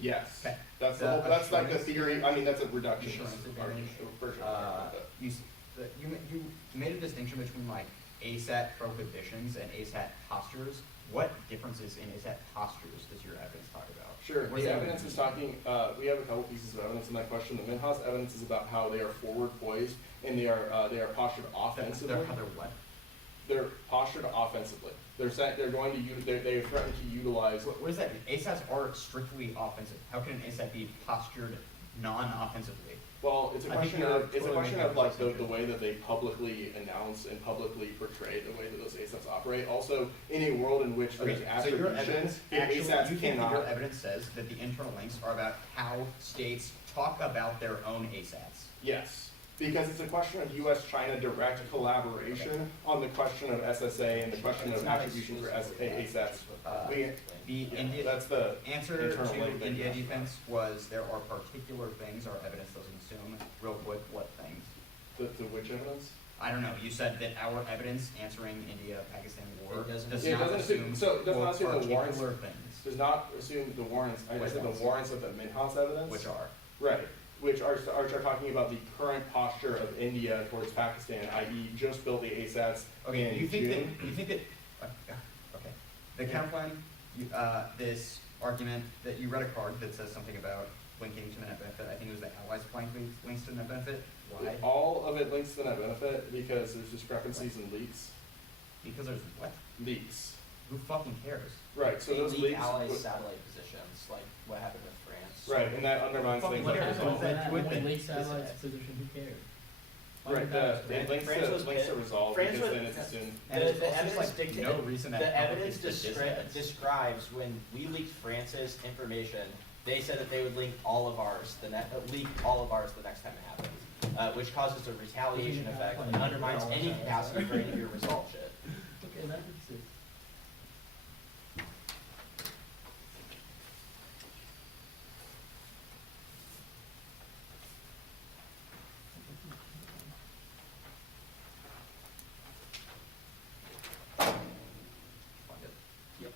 Yes. Okay. That's The that's like the assurance- theory. I mean, that's a reductionist assurance advantage. argument for sure. You made a distinction between ASAT prohibitions and ASAT postures. What differences in ASAT postures does your evidence talk about? Sure. What does The that evidence mean? is talking. We have a couple pieces of evidence in that question. The Minhas evidence is about how they are forward poised and they are postured offensively. How they're what? They're postured offensively. They're going to use. They threaten to utilize. What does that mean? ASATs are strictly offensive. How can an ASAT be postured non-offensively? Well, it's a I think question you're of totally making a the distinction. way that they publicly announce and publicly portray the way that those ASAPs operate. Also, in a world in which there's so your evidence attribution, actually, ASAPs you think that your cannot. evidence says that the internal links are about how states talk about their own ASATs. Yes, because it's a question of U.S.-China direct collaboration on the question of SSA and the question It's of not attribution for exclusive. ASAPs. The India That's the answer internal to link India thing. defense was there are particular things our evidence doesn't assume. Real quick, what things? the which evidence? I don't know. You said that our evidence answering India-Pakistan war It doesn't- does Yeah, it not doesn't assume so it does not assume the warrants. particular things, Does not assume the warrants. I Which said the ones? warrants of the Minhas evidence. which are. Right, which are talking about the current posture of India towards Pakistan, i.e. just build the ASATs Okay, in you think June. that okay. The counterplan, this argument that you read a card that says something about linking to the net benefit. I think it was the Allies plank links to the net benefit. Why? All of it links to the net benefit because there's discrepancies in leaks. Because there's what? Leaks. Who fucking cares? Right, so They those leak leaks. allies' satellite positions, like what happened with France. Right, and that undermines Fucking things what like cares? this. What does that do with When it? Lake Satellite's position, who cares? Why Right, would that it links France to was hit. resolve France because was- then it's assumed. And The there's also evidence just, dictated- no reason that The evidence complicates the dissonance. describes when we leaked France's information, they said that they would leak all of ours the next time it happens, which causes a retaliation effect and undermines any capacity for any of your resolve shit. Okay, that makes sense. Find it. Yep.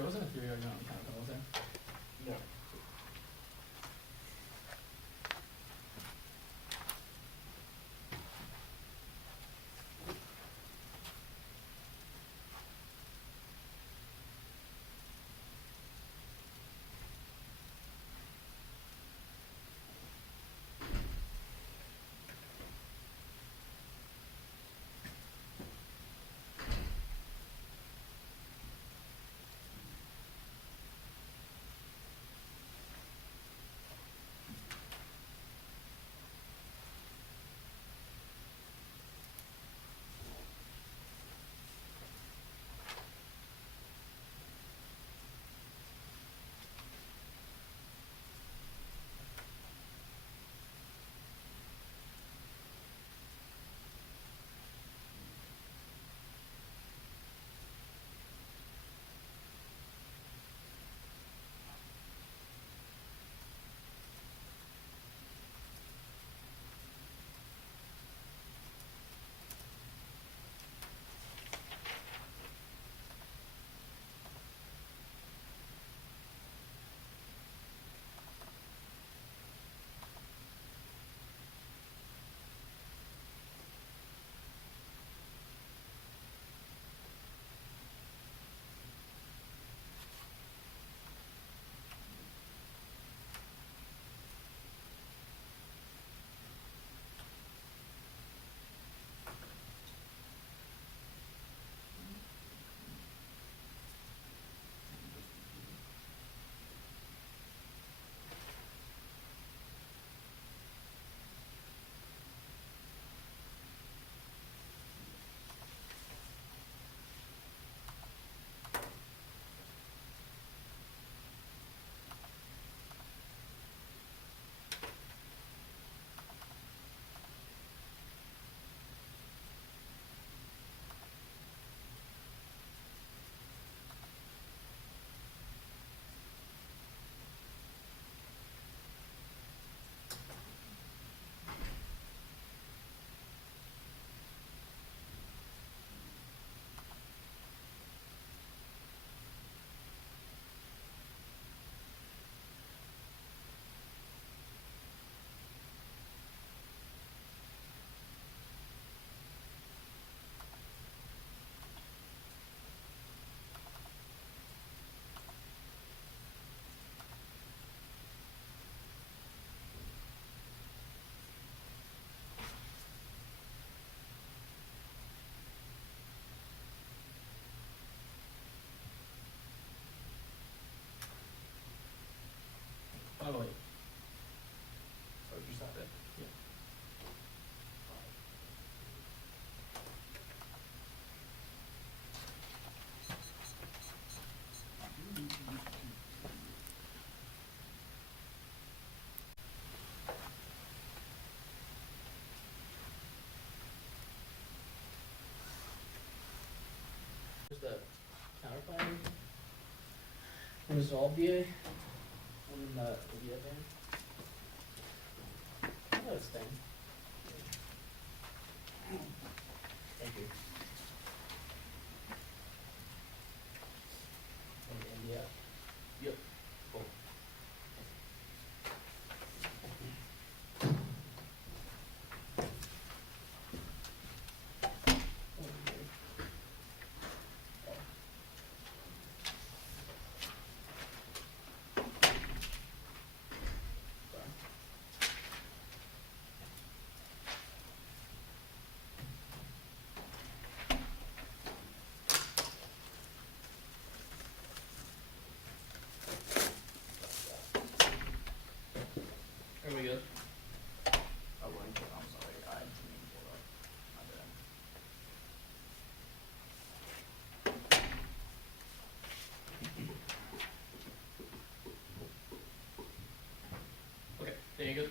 There wasn't a theory argument on the counterplan, was there? No. Oh, wait. So did you stop it? Yeah. Here's the counterplan. Resolve VA. And the VA thing. Oh, it's thing. Thank you. And India. Yep. Cool. Are we good? Oh, link it, I'm sorry, I didn't mean to pull it up. My bad. Okay, there you go.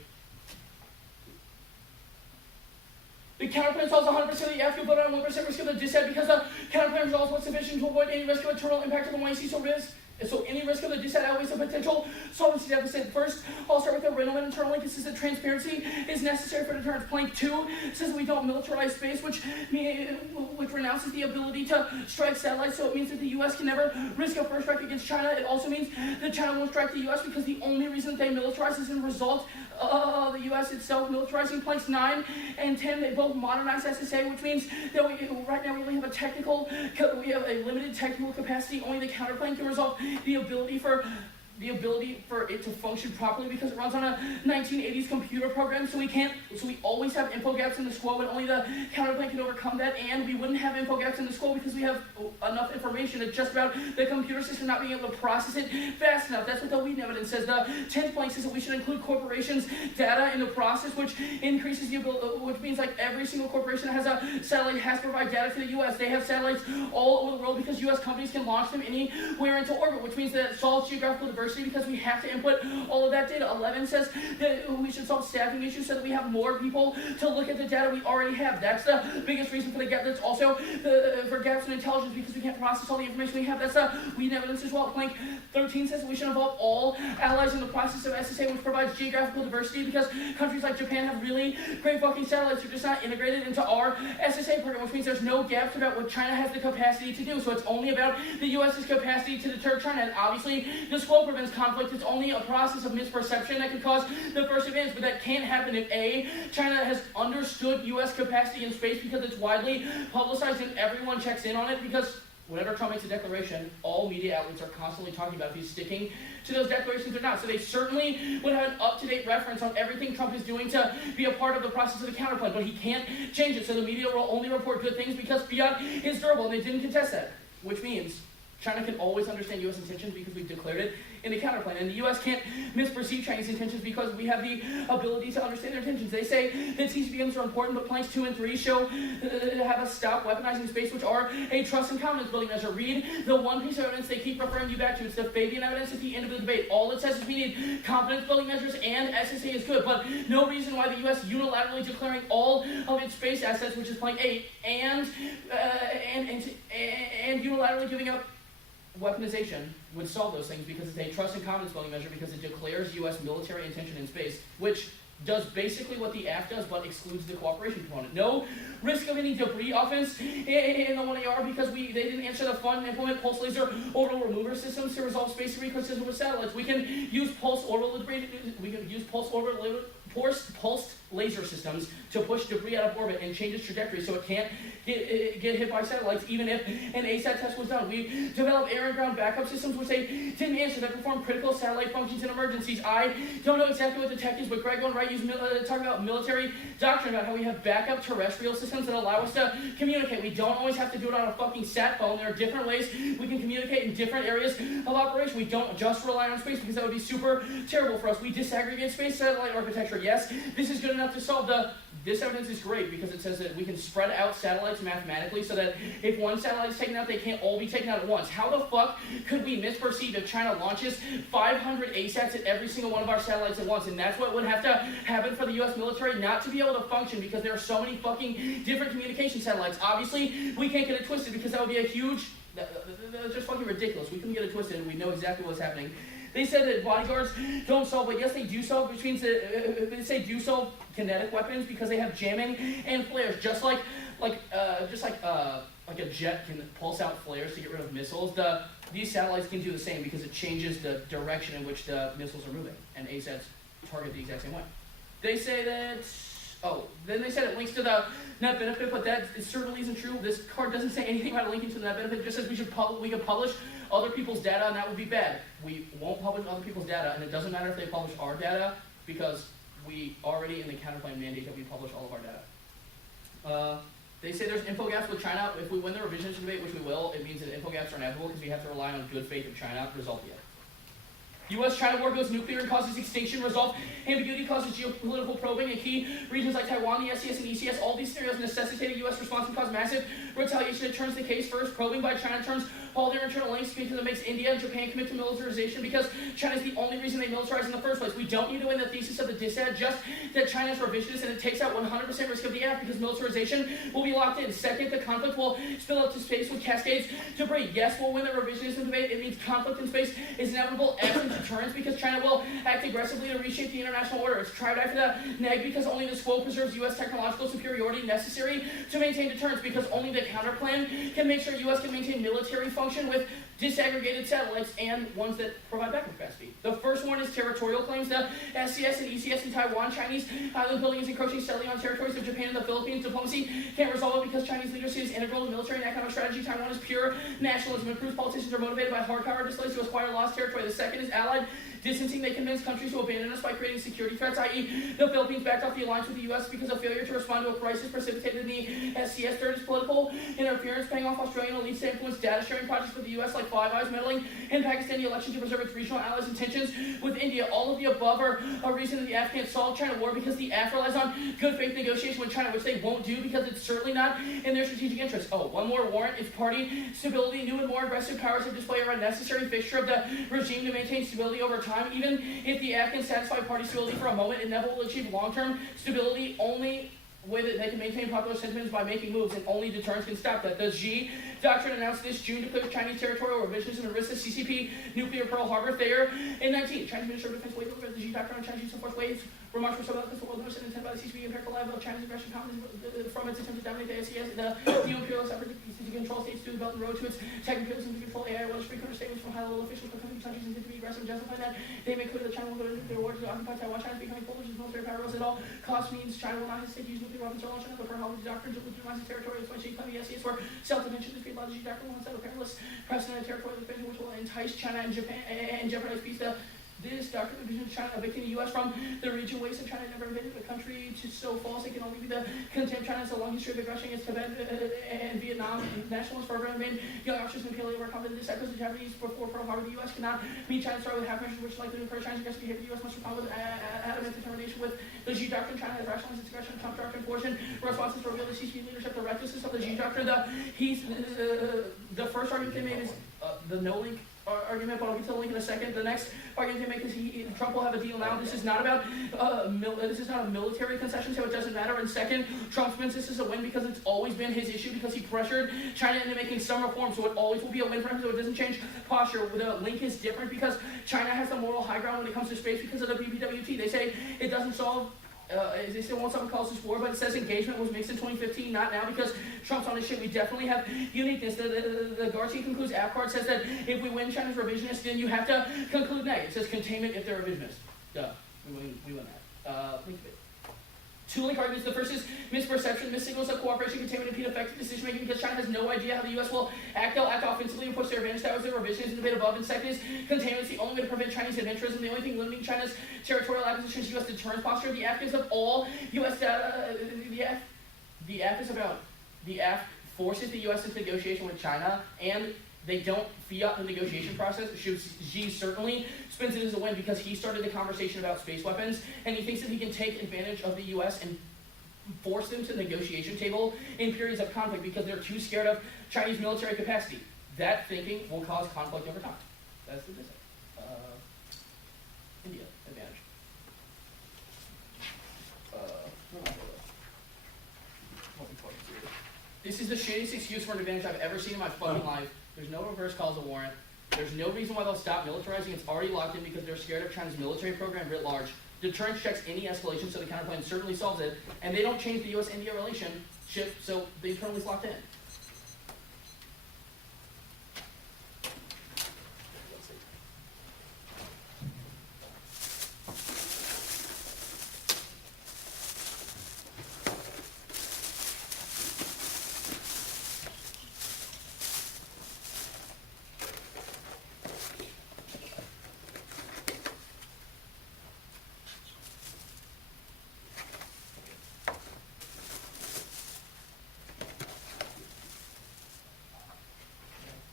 The counterplan solves 100% of the African vote on 1% risk of the dissent because the counterplan results was sufficient to avoid any respiratory impact of the YC, so risk So any risk of the DSAT outweighs the potential solvency deficit. First, I'll start with the Riddleman internally consistent transparency is necessary for deterrence. Plank 2 says we don't militarize space, which renounces the ability to strike satellites, so it means that the U.S. can never risk a first strike against China. It also means that China won't strike the U.S. because the only reason that they militarize is in result of the U.S. itself militarizing. Planks 9 and 10, they both modernize SSA, which means that right now we only have a limited technical capacity. Only the counterplane can resolve the ability for it to function properly because it runs on a 1980s computer program, so we always have info gaps in the SQO, and only the counterplane can overcome that, and we wouldn't have info gaps in the SQO because we have enough information. It's just about the computer system not being able to process it fast enough. That's what the Wheaton evidence says. The 10th plank says that we should include corporations' data in the process, which increases the ability, which means like every single corporation that has a satellite has to provide data to the U.S. They have satellites all over the world because U.S. companies can launch them anywhere into orbit, which means that it solves geographical diversity because we have to input all of that data. 11 says that we should solve staffing issues so that we have more people to look at the data we already have. That's the biggest reason for the gap. That's also for gaps in intelligence because we can't process all the information we have. That's Wheaton evidence as well. Plank 13 says we should involve all allies in the process of SSA, which provides geographical diversity because countries like Japan have really great fucking satellites. They're just not integrated into our SSA program, which means there's no gaps about what China has the capacity to do. So it's only about the U.S.'s capacity to deter China. And obviously, the SQO prevents conflict. It's only a process of misperception that could cause the first advance, but that can't happen if A, China has understood U.S. capacity in space because it's widely publicized and everyone checks in on it because whenever Trump makes a declaration, all media outlets are constantly talking about if he's sticking to those declarations or not. So they certainly would have an up-to-date reference on everything Trump is doing to be a part of the process of the counterplan, but he can't change it. So the media will only report good things because fiat is durable, and they didn't contest that, which means China can always understand U.S. intentions because we've declared it in the counterplan. And the U.S. can't misperceive Chinese intentions because we have the ability to understand their intentions. They say that CCBMs are important, but planks 2 and 3 show have us stop weaponizing space, which are a trust and confidence building measure. Read the one piece of evidence they keep referring you back to. It's the Fabian evidence at the end of the debate. All it says is we need confidence building measures and SSA is good, but no reason why the U.S. unilaterally declaring all of its space assets, which is plank 8, and unilaterally giving up weaponization would solve those things because it's a trust and confidence building measure because it declares U.S. military intention in space, which does basically what the AF does but excludes the cooperation component. No risk of any debris offense in the 1AR because they didn't answer the fund and implement pulse laser orbital remover systems to resolve space debris consistent with satellites. We can use pulsed laser systems to push debris out of orbit and change its trajectory so it can't get hit by satellites even if an ASAT test was done. We developed air and ground backup systems which they didn't answer that perform critical satellite functions in emergencies. I don't know exactly what the tech is, but Greg and Wright talk about military doctrine about how we have backup terrestrial systems that allow us to communicate. We don't always have to do it on a fucking sat phone. There are different ways we can communicate in different areas of operation. We don't just rely on space because that would be super terrible for us. We disaggregate space satellite architecture. Yes, this is good enough to solve this evidence is great because it says that we can spread out satellites mathematically so that if one satellite is taken out, they can't all be taken out at once. How the fuck could we misperceive if China launches 500 ASATs at every single one of our satellites at once? And that's what would have to happen for the U.S. military not to be able to function because there are so many fucking different communication satellites. Obviously, we can't get it twisted because that would be a huge... That's just fucking ridiculous. We couldn't get it twisted and we know exactly what's happening. They said that bodyguards don't solve, but yes, they do solve, which means that they say do solve kinetic weapons because they have jamming and flares, just like a jet can pulse out flares to get rid of missiles. These satellites can do the same because it changes the direction in which the missiles are moving, and ASATs target the exact same way. They say that. Then they said it links to the net benefit, but that certainly isn't true. This card doesn't say anything about linking to the net benefit. It just says we can publish other people's data, and that would be bad. We won't publish other people's data, and it doesn't matter if they publish our data because we already in the counterplan mandate that we publish all of our data. They say there's info gaps with China. If we win the revisionist debate, which we will, it means that info gaps are inevitable because we have to rely on good faith of China to resolve the U.S.-China war goes nuclear and causes extinction. Resolve ambiguity causes geopolitical probing in key regions like Taiwan, the SCS, and ECS. All these scenarios necessitate a U.S. response and cause massive retaliation. It turns the case first. Probing by China turns all their internal links because it makes India and Japan commit to militarization because China is the only reason they militarize in the first place. We don't need to win the thesis of the dissent, just that China is revisionist and it takes out 100% risk of the act because militarization will be locked in. Second, the conflict will spill out to space with cascades debris. Yes, we'll win the revisionism debate. It means conflict in space is inevitable absent deterrence because China will act aggressively to reshape the international order. It's try for the neg because only the quo preserves U.S. technological superiority necessary to maintain deterrence because only the counterplan can make sure U.S. can maintain military function with disaggregated satellites and ones that provide backup capacity. The first one is territorial claims. The SCS and ECS in Taiwan, Chinese island building is encroaching steadily on territories of Japan and the Philippines. Diplomacy can't resolve it because Chinese leadership is integral to military and economic strategy. Taiwan is pure nationalism. It proves politicians are motivated by hard power displays to acquire lost territory. The second is allied distancing. They convince countries to abandon us by creating security threats, i.e. the Philippines backed off the alliance with the U.S. because of failure to respond to a crisis precipitated in the SCS. Third is political interference, paying off Australian elites to influence data sharing projects with the U.S. like Five Eyes, meddling in Pakistani election to preserve its regional allies and tensions with India. All of the above are a reason that the Af can't solve China war because the Af relies on good faith negotiation with China, which they won't do because it's certainly not in their strategic interest. Oh, one more warrant. If party stability, new and more aggressive powers of display are a necessary fixture of the regime to maintain stability over time. Even if the Af can satisfy party stability for a moment, it never will achieve long-term stability. Only way that they can maintain popular sentiment is by making moves, and only deterrence can stop that. The Xi doctrine announced this June to clear Chinese territorial revisionism and risk the CCP nuclear Pearl Harbor Thayer in 19. Chinese Minister of Defense waived over the Xi doctrine on Chinese use of force waves. Remarks were so about this, the world knows intent by the CCP empirical live of China's aggression comes from its attempt to dominate the SES, the neo-imperialist effort to control states through the Belt and Road to its tech imperialism to control AI. What is frequent statements from high-level officials but countries intend to be aggressive and justify that. They make clear that China will go to nuclear war to occupy Taiwan. China is becoming full, which is military power at all costs means China will not hesitate to use nuclear weapons or launch another Pearl Harbor doctrine to legitimize its territory. That's why Xi claimed the SES for self-defense. This people the doctrine will set a perilous precedent in territorial expansion which will entice China and Japan and jeopardize peace. This doctrine envisions China evicting the U.S. from the region waste of China never invaded a country to so false it can only be the contempt China has a long history of aggression against Tibet and Vietnam. Nationalists forever invade young officers and paleo were confident this echoes the Japanese before Pearl Harbor. The U.S. cannot meet China's threat with half measures which likely to encourage China's aggressive behavior. The U.S. must respond with adamant determination with the Xi doctrine. China has rationalized its aggression and Trump doctrine fortune responses to reveal the CCP leadership, the recklessness of the Xi doctrine. The first argument they made is the no link argument, but I'll get to the link in a second. The next argument they make is Trump will have a deal now. This is not about this is not a military concession, so it doesn't matter. And second, Trump wins this is a win because it's always been his issue because he pressured China into making some reforms, so it always will be a win for him. So it doesn't change posture. The link is different because China has the moral high ground when it comes to space because of the BPWT. They say it doesn't solve. They still want someone calls this war, but it says engagement was mixed in 2015, not now because Trump's on his shit. We definitely have uniqueness. The Garcia concludes AppCard says that if we win China's revisionist, then you have to conclude neg. It says containment if they're revisionist. Duh. We win that. Link of it. Two link arguments. The first is misperception, missignals of cooperation, containment, impede effective decision making because China has no idea how the U.S. will act. They'll act offensively and push their advantage. That was their revisionism debate above. And second is containment is the only way to prevent Chinese adventurism. The only thing limiting China's territorial acquisition is U.S. deterrence posture. The Af gives up all U.S. The Af forces the U.S. into negotiation with China, and they don't fiat the negotiation process. Xi certainly spins it as a win because he started the conversation about space weapons, and he thinks that he can take advantage of the U.S. and force them to the negotiation table in periods of conflict because they're too scared of Chinese military capacity. That thinking will cause conflict over time. That's the dissent. India advantage. This is the shittiest excuse for an advantage I've ever seen in my fucking life. There's no reverse calls of warrant. There's no reason why they'll stop militarizing. It's already locked in because they're scared of China's military program writ large. Deterrence checks any escalation, so the counterplan certainly solves it. And they don't change the U.S.-India relationship, so the internal is locked in.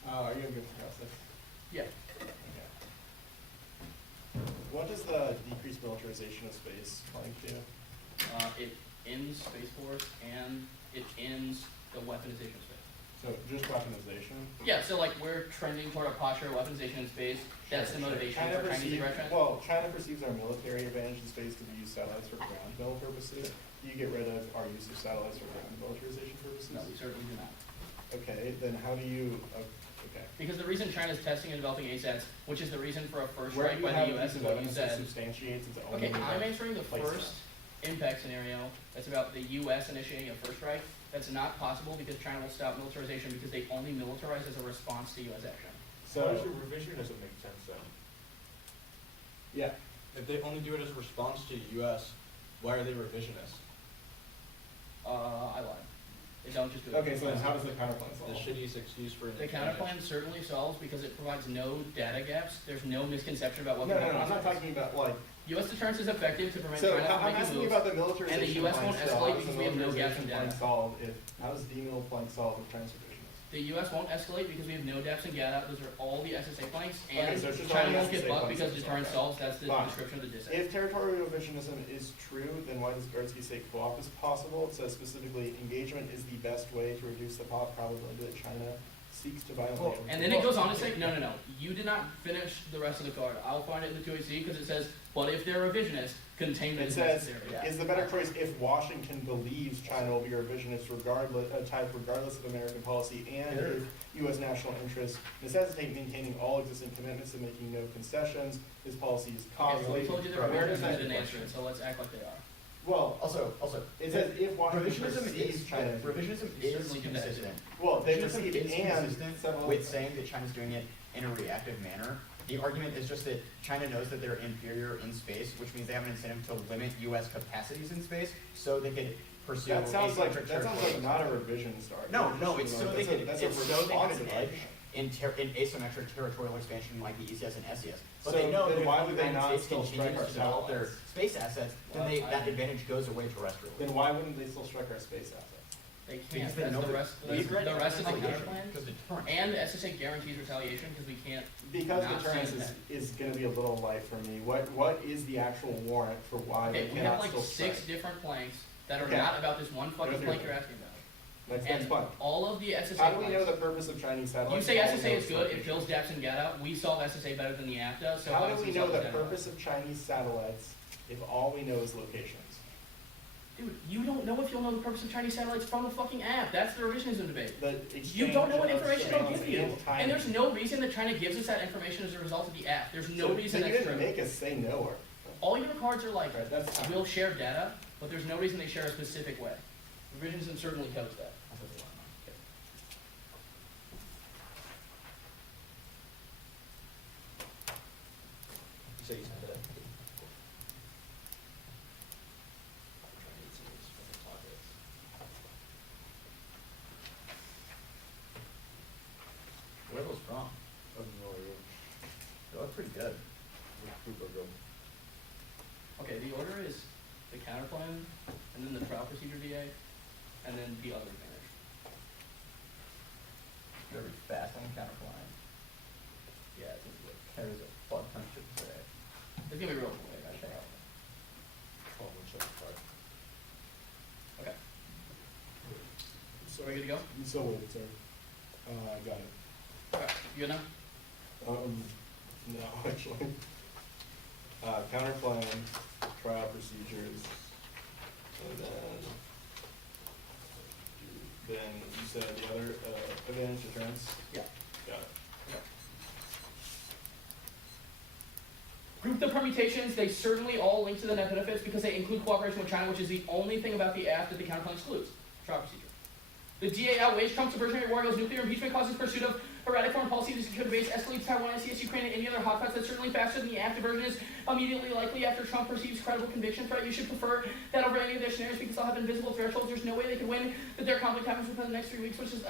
Are you going to discuss this? Yeah. Okay. What does the decreased militarization of space link to? It ends Space Force and it ends the weaponization of space. So just weaponization. Yeah, so like we're trending toward a posture of weaponization in space. That's the motivation China for Chinese aggression. Well, China perceives our military advantage in space because we use satellites for ground mill purposes. Do you get rid of our use of satellites for ground militarization purposes? No, we certainly do not. Okay, then how do you, okay. Because the reason China's testing and developing ASATs, which is the reason for a first Where strike do you by have the US, a is piece of what you evidence that said. substantiates its own? Okay, I'm answering the placement? first impact scenario. That's about the US initiating a first strike. That's not possible because China will stop militarization because they only militarize as a response to US action. How does So, your revisionism make sense then? yeah, If they only do it as a response to the US, why are they revisionist? I lied. They don't just do it. okay, so then how does the counterplan The solve? shittiest excuse for an The counterplan certainly solves because it provides no data gaps. There's no misconception about what No, the no, no, I'm weapons not is. talking about like, U.S. deterrence is effective to prevent so China from I'm making asking you moves. about the militarization And the US plan won't still. escalate How does because the we have no gaps in militarization plan data. solve if, how does demilitarization solve if China's revisionist? The U.S. won't escalate because we have no depths in GATA. Those are all the SSA planks. Okay, And so it's just China all the won't get SSA bucked planks because that deterrence solve solves. That's the Fine. description of the dissent. If territorial revisionism is true, then why does Gursky say co-op is possible? It says specifically, engagement is the best way to reduce the probability that China seeks to violently. Well, And then it goes on to say, no, no, no. You did not finish the rest of the card. I'll find it in the 2AC because it says, but if they're revisionist, containment It is says, necessary. Yeah. is the better choice if Washington believes China will be a revisionist type regardless of American policy, and Sure. if U.S. national interests necessitate maintaining all existing commitments and making no concessions, this policy is Okay, well, costly. we told you they're From American revisionist. side You of the didn't answer question. it, so let's act like they are. Well, Also, it says if Washington revisionism perceives is, China. revisionism You is certainly do that, too. consistent. Well, they Revisionism perceive is and consistent several. with saying that China's doing it in a reactive manner. The argument is just that China knows that they're inferior in space, which means they have an incentive to limit U.S. capacities in space, so they could pursue That sounds like asymmetric not territorial a revision start. No, no, it's so they could, That's it's so they have an responsive edge argument. in asymmetric territorial expansion like the ECS and SES. But So they know then that why if would the they United not States still strike continues our to develop their satellites? space assets, then Well, that advantage goes away terrestrially. Then why wouldn't they still strike our space assets? They Because can't. they That's know the that rest, we that's agree the rest of the retaliation, counterplan. because deterrence. And the SSA guarantees retaliation because we can't. Because Not deterrence seeing is gonna be a little light for me. What is the actual warrant for why Okay, they we have cannot like still 6 strike? different planks that are Okay. not about this one fucking Let's hear plank it. you're asking about. That's And fun. all of the SSA How do we know planks. the purpose of Chinese satellites? You say All we SSA know is good, it location. fills gaps in GATA. We solve SSA better than the app does, so How do obviously we know solve the GATA. purpose of Chinese satellites if all we know is locations? Dude, you don't know if you'll know the purpose of Chinese satellites from the fucking app. That's the revisionism debate. The You don't know what exchange of information they'll surveillance give you. and timing. And there's no reason that China gives us that information as a result of the app. There's no So- reason so you that's didn't true. make us say no or. All your cards are like, Right, that's fine. we'll share data, but there's no reason they share a specific way. Revisionism certainly codes that. That's what they want. You say you sent it. I'm trying to get some of these fucking topics. Where are those from? I have no idea. They look pretty good. Which group are good? Okay, the order is the counterplan, and then the trial procedure DA, and then the other advantage. Very fast on the counterplan. Yeah, it's gonna be good. Carries a fuck ton of shit today. It's gonna be real quick, I think. 12.75. Okay. So are we good to go? So wait, sir. I got it. Okay, you good now? No, actually. Counterplan, trial procedures, and then you said the other, advantage deterrence? Yeah. Got it. Group the permutations, they certainly all link to the net benefits because they include cooperation with China, which is the only thing about the app that the counterplan excludes. Trial procedure. The DA outweighs Trump's diversionary war, goes nuclear impeachment, causes pursuit of erratic foreign policy to secure the base, escalates Taiwan, SCS, Ukraine, and any other hotpots. That's certainly faster than the app. Diversion is immediately likely after Trump perceives credible conviction threat. You should prefer that over any of their scenarios because they'll have invisible thresholds. There's no way they could win that their conflict happens within the next 3 weeks, which is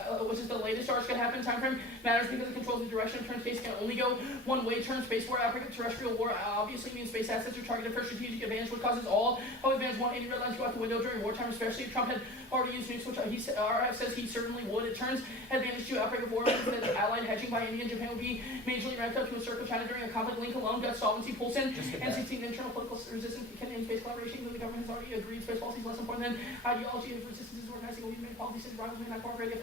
the latest charge could happen. Time frame matters because it controls the direction of turn. Space can only go one way. Turn space war, outbreak of terrestrial war obviously means space assets are targeted for strategic advantage, what causes all of advantage 180 red lines go out the window during wartime, especially if Trump had already used nukes, which RF says he certainly would. It turns advantage 2 outbreak of war means that allied hedging by India and Japan would be majorly ramped up to encircle China during a conflict link alone, gut solvency pulls in, and 16 internal political resistance in space collaboration, even the government has already agreed space policy is less important than ideology of resistance is organizing will be made policies and rivals may not cooperate if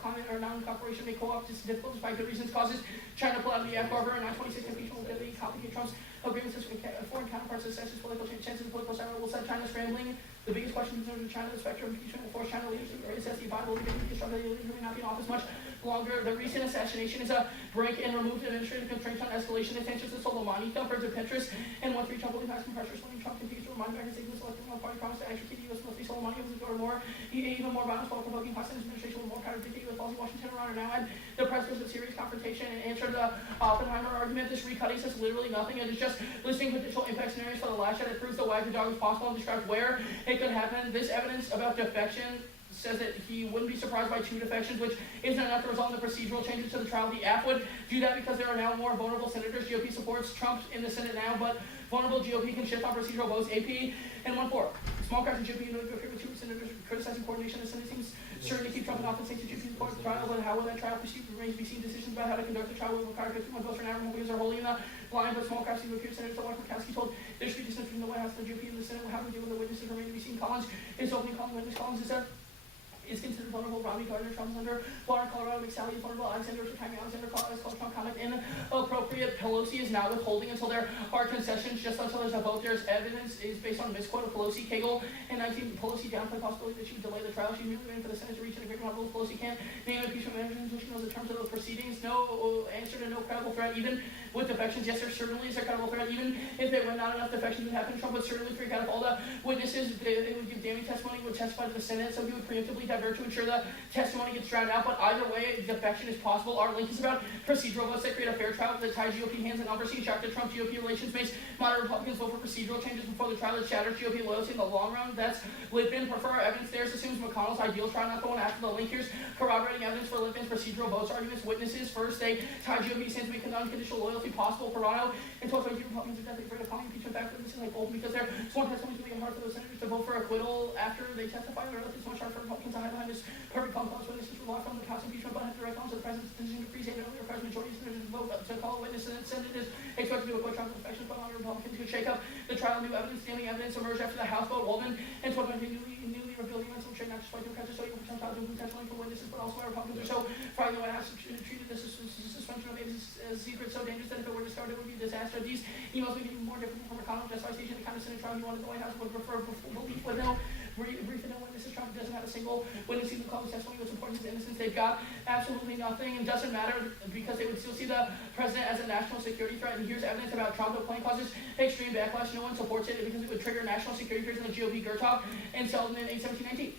climate or non-cooperation may co-opt is difficult despite good reasons causes China to pull out of the F-Barber and 926 impeachment will deadly complicate Trump's agreements with foreign counterparts assess his political chances of political cyber will set China scrambling. The biggest question concerns China, the spectrum of impeachment will force China leaders to assess the viable legitimacy struggle that may not be in office much longer. The recent assassination is a break and removed administrative constraints on escalation of tensions with Soleimani, thumpers of Petrus, and 1-3 Trump will be passing pressure. When Trump continues to remind Americans that the Electoral Party promised to extricate the U.S. military Soleimani or more, even more violence while provoking hostile administration with more contradicting U.S. policy. Washington around now and the press was a serious confrontation and answer to the Oppenheimer argument. This recutting says literally nothing. It is just listing potential impact scenarios for the last shot. It proves the wag the dog is possible and describes where it could happen. This evidence about defection says that he wouldn't be surprised by 2 defections, which isn't enough to result in the procedural changes to the trial. The app would do that because there are now more vulnerable senators. GOP supports Trump in the Senate now, but vulnerable GOP can shift on procedural votes. AP and 1-4. Small cracks in GOP agree with 2 senators criticizing coordination. The Senate seems certain to keep Trump in office thanks to GOP support the trial, but how will that trial proceed remains to be seen. Decisions about how to conduct the trial will require 51 votes for now. Republicans are holding the line, but small cracks in GOP senators don't like Murkowski told there should be distance between the White House and the GOP and the Senate. How do we deal with the witnesses remain to be seen. Collins is opening calling witness. Collins is considered vulnerable. Romney Gardner, Trump's under Bar, Colorado, McSally is vulnerable. Alexander is called Trump comment inappropriate. Pelosi is not withholding until there are concessions, just until there's a vote. There's evidence is based on a misquote of Pelosi. Kagel and 19 Pelosi downplayed possibility that she would delay the trial. She's moving for the Senate to reach an agreement on rules. Pelosi can't name impeachment management until she knows the terms of those proceedings. No answer to no credible threat, even with defections. Yes, there certainly is a credible threat, even if there were not enough defections to happen. Trump would certainly freak out if all the witnesses they would give damning testimony would testify to the Senate, so he would preemptively divert to ensure the testimony gets drowned out. But either way, defection is possible. Our link is about procedural votes that create a fair trial that ties GOP hands and unforeseen shock that Trump GOP relations makes moderate Republicans vote for procedural changes before the trial that shatters GOP loyalty in the long run. That's Litvin. Prefer evidence there assumes McConnell's ideal trial, not the one after the link. Here's corroborating evidence for Litvin's procedural votes arguments. Witnesses first, they tie GOP stands to make an unconditional loyalty possible. Toronto and 1222 Republicans are definitely afraid of calling impeachment back witnesses like Bolton because their sworn testimony is making it hard for those senators to vote for acquittal after they testify. It's much harder for Republicans to hide behind this perfect compounds witnesses rely from the House impeachment but have direct knowledge of the president's decision to freeze a earlier president majority of senators vote to call a witness and Senate is expected to avoid Trump's defections, but on Republicans could shake up the trial. New evidence, damning evidence emerged after the House vote. Waldman and 1222 newly revealed events will trade not just by Democrats so even Trump's out doing potentially for witnesses, but also why Republicans are so frightened the White House treated this suspension of aid as secret so dangerous that if it were discovered it would be a disaster. These emails would be even more different from McConnell justification the kind of Senate trial he wanted the White House would prefer belief with no brief and no witnesses. Trump doesn't have a single witness even call his testimony. What's important is innocence. They've got absolutely nothing and doesn't matter because they would still see the president as a national security threat. And here's evidence about Trump. The plane causes extreme backlash. No one supports it because it would trigger national security fears in the GOP, Gertov, and Selden in 8/17/19.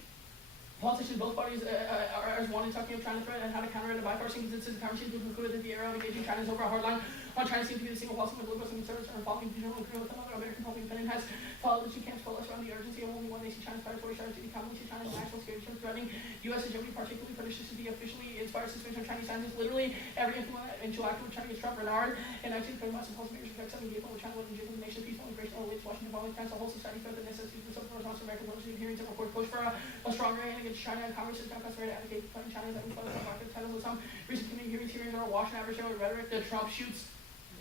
Politicians, both parties are as one in talking of China threat and how to counter it. A bipartisan consensus conversation was concluded that the era of engaging China is over. A hard line on China seems to be the single policy of liberals and conservatives are following general agreement with another American public opinion has followed the 2 camps coalesce around the urgency of only one nation. China's predatory strategy to economy to China's national security threatening U.S. and Germany, particularly punishes to be officially inspired suspension of Chinese scientists. Literally every influential actor with China is Trump. Renard and 19 pretty much impulse measures affect 7 people with China with the nation peaceful integration of the Washington following times the whole society felt the necessity for some response to American military hearings and report push for a stronger hand against China and Congress is now customary to advocate fighting China that we titles of some recent committee hearings are awash and adversarial rhetoric that Trump shoots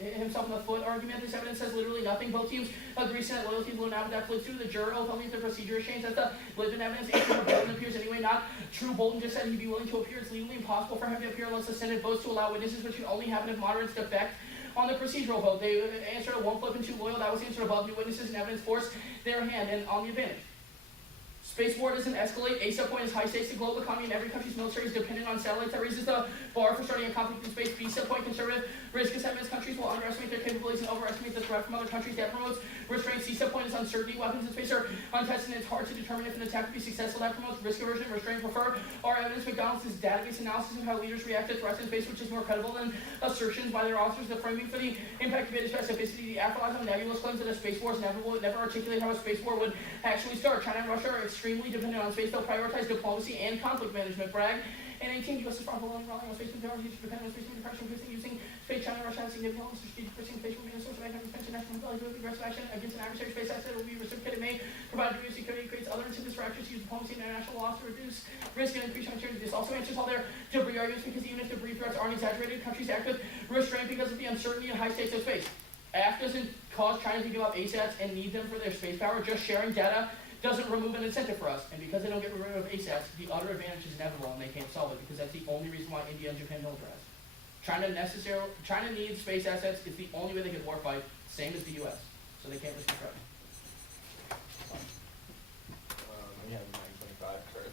himself in the foot argument. This evidence says literally nothing. Both teams agree Senate loyalty blown out, but that flips through the juror oath only if the procedure is changed. That's the Litvin evidence. If Bolton appears anyway, not true. Bolton just said he'd be willing to appear. It's legally impossible for him to appear unless the Senate votes to allow witnesses, which can only happen if moderates defect. On the procedural vote, they answered a 1 flip and 2 loyal. That was answered above. New witnesses and evidence force their hand and on the advantage. Space war doesn't escalate. A point is high stakes. The global economy and every country's military is dependent on satellites. That raises the bar for starting a conflict in space. B point conservative risk assessments. Countries will underestimate their capabilities and overestimate the threat from other countries. That promotes restraint. C point is uncertainty. Weapons in space are untested and it's hard to determine if an attack will be successful. That promotes risk aversion. Restraint. Prefer our evidence. McDonald's database analysis of how leaders react to threats in space, which is more credible than assertions by their authors. The framing for the impact of it is specificity. The afterlife of nebulous claims that a space war is inevitable. It never articulate how a space war would actually start. China and Russia are extremely dependent on space. They'll prioritize diplomacy and conflict management. Bragg And 18, U.S. is responsible for rolling out space technology to depend on space depression, using space. China, Russia has significant elements of strategic risk in space will be a source of economic expansion, national mobility, aggressive action against an adversary space asset will be reciprocated, may provide degree of security, creates other incentives for actors to use diplomacy and international laws to reduce risk and increase security. This also answers all their debris arguments, because even if debris threats aren't exaggerated, countries act with restraint because of the uncertainty and high stakes of space. AF doesn't cause China to give up ASATs and need them for their space power. Just sharing data doesn't remove an incentive for us. And because they don't get rid of ASATs, the utter advantage is inevitable and they can't solve it, because that's the only reason why India and Japan militarize. China needs space assets. It's the only way they can warfight, same as the US. So they can't risk the threat. We have 925, sorry.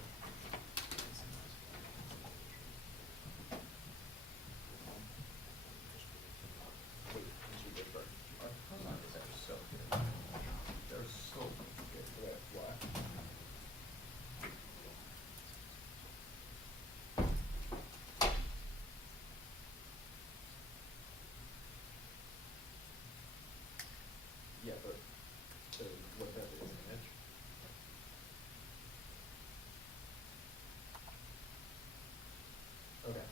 Wait, what's your good part? Our Kazakh are so good. They're so good. Yeah, why? Yeah, but so what that is an image. Okay.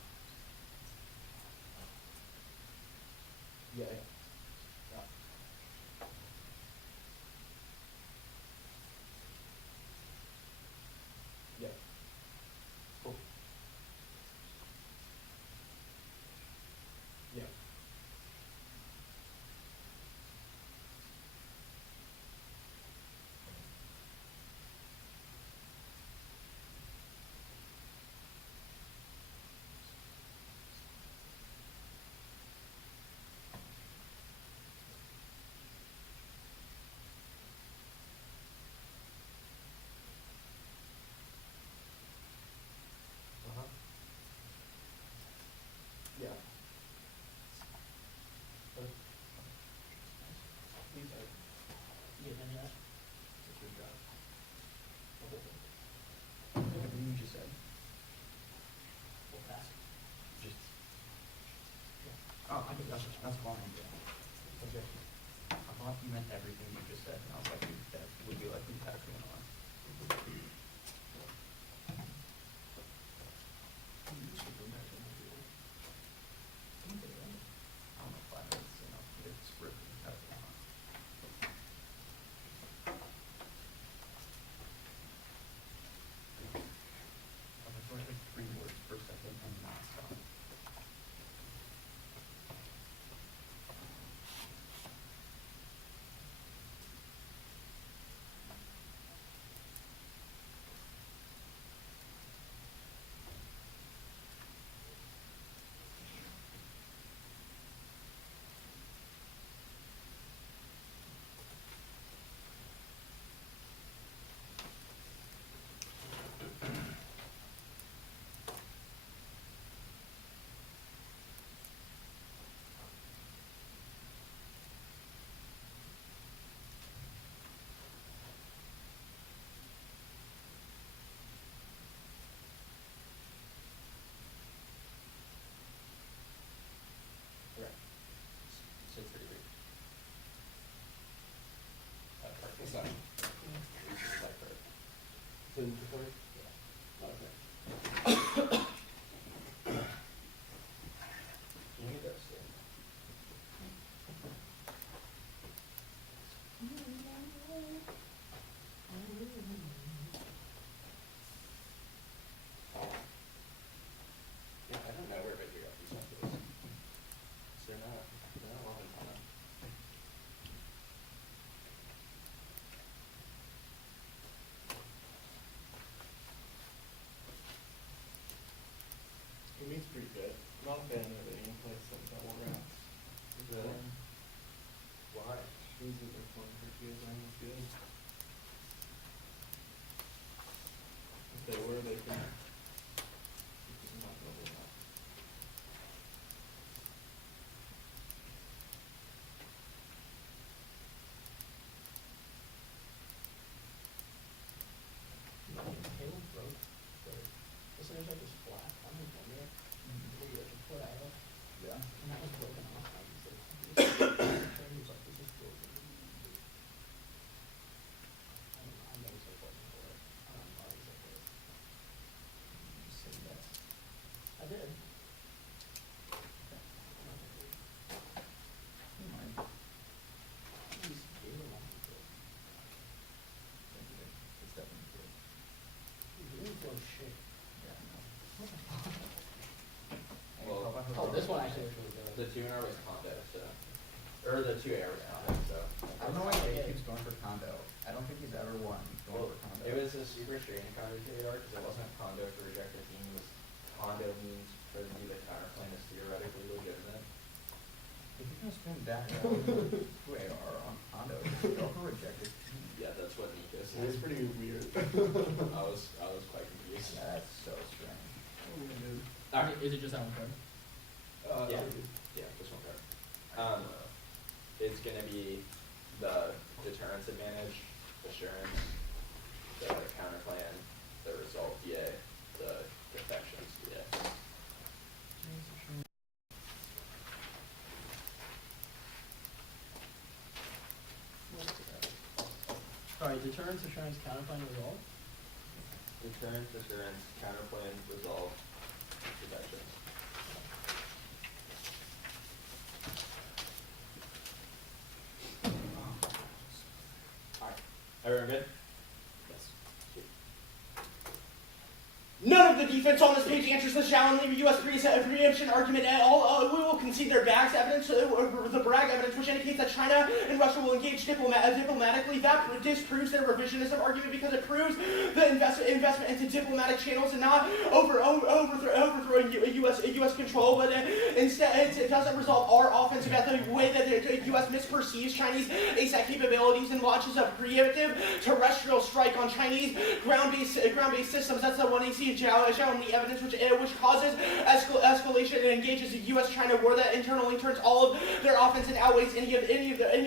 Yeah, yeah. Yeah. Yeah. Cool. Yeah. Uh-huh. Yeah. These are, You get any of that? that's your job. Everything you just said. We'll pass. Just. Oh, I think that's fine. Okay. I thought you meant everything you just said, and I was like, that would be like me passing it on. I don't know, 5 minutes, you know, it's written, that's fine. I was like 3 words per second and not stop. Okay. So it's pretty big. Part. It's not. It's just like part. So, okay. Let me go see. Yeah, I don't know where Victor got these numbers. So they're not well in common. two in our was condo, so, or the two air was condo, so. I don't know why Jay keeps going for condo. I don't think he's ever won going Well, for condo. it was a super strange condo KR because it wasn't condo for rejected team, it was condo means for the new counterclaim is theoretically legitimate. If you're gonna spend that to AR on condo, just go for rejected. Yeah, that's what Nico It's said. pretty weird. I was quite confused. That's so strange. Alright, Is it just that one card? Yeah. Yeah, this one card. It's gonna be the deterrence advantage, assurance, the counter plan, the result DA, the defections DA. Sorry, deterrence, assurance, counterclaim, resolve? Deterrence, assurance, counter plan, resolve, defections. Alright, everyone good? Yes. Sweet. None of the defense on this page answers the challenging U.S. preemption argument at all. We will concede their Bragg's evidence, the Bragg evidence, which indicates that China and Russia will engage diplomatically. That disproves their revisionist argument because it proves the investment into diplomatic channels and not overthrowing U.S. control, but instead it doesn't resolve our offense about the way that the U.S. misperceives Chinese ASAT capabilities and launches a preemptive terrestrial strike on Chinese ground-based systems. That's the one you see in the evidence which causes escalation and engages the U.S.-China war that internally turns all of their offense and outweighs any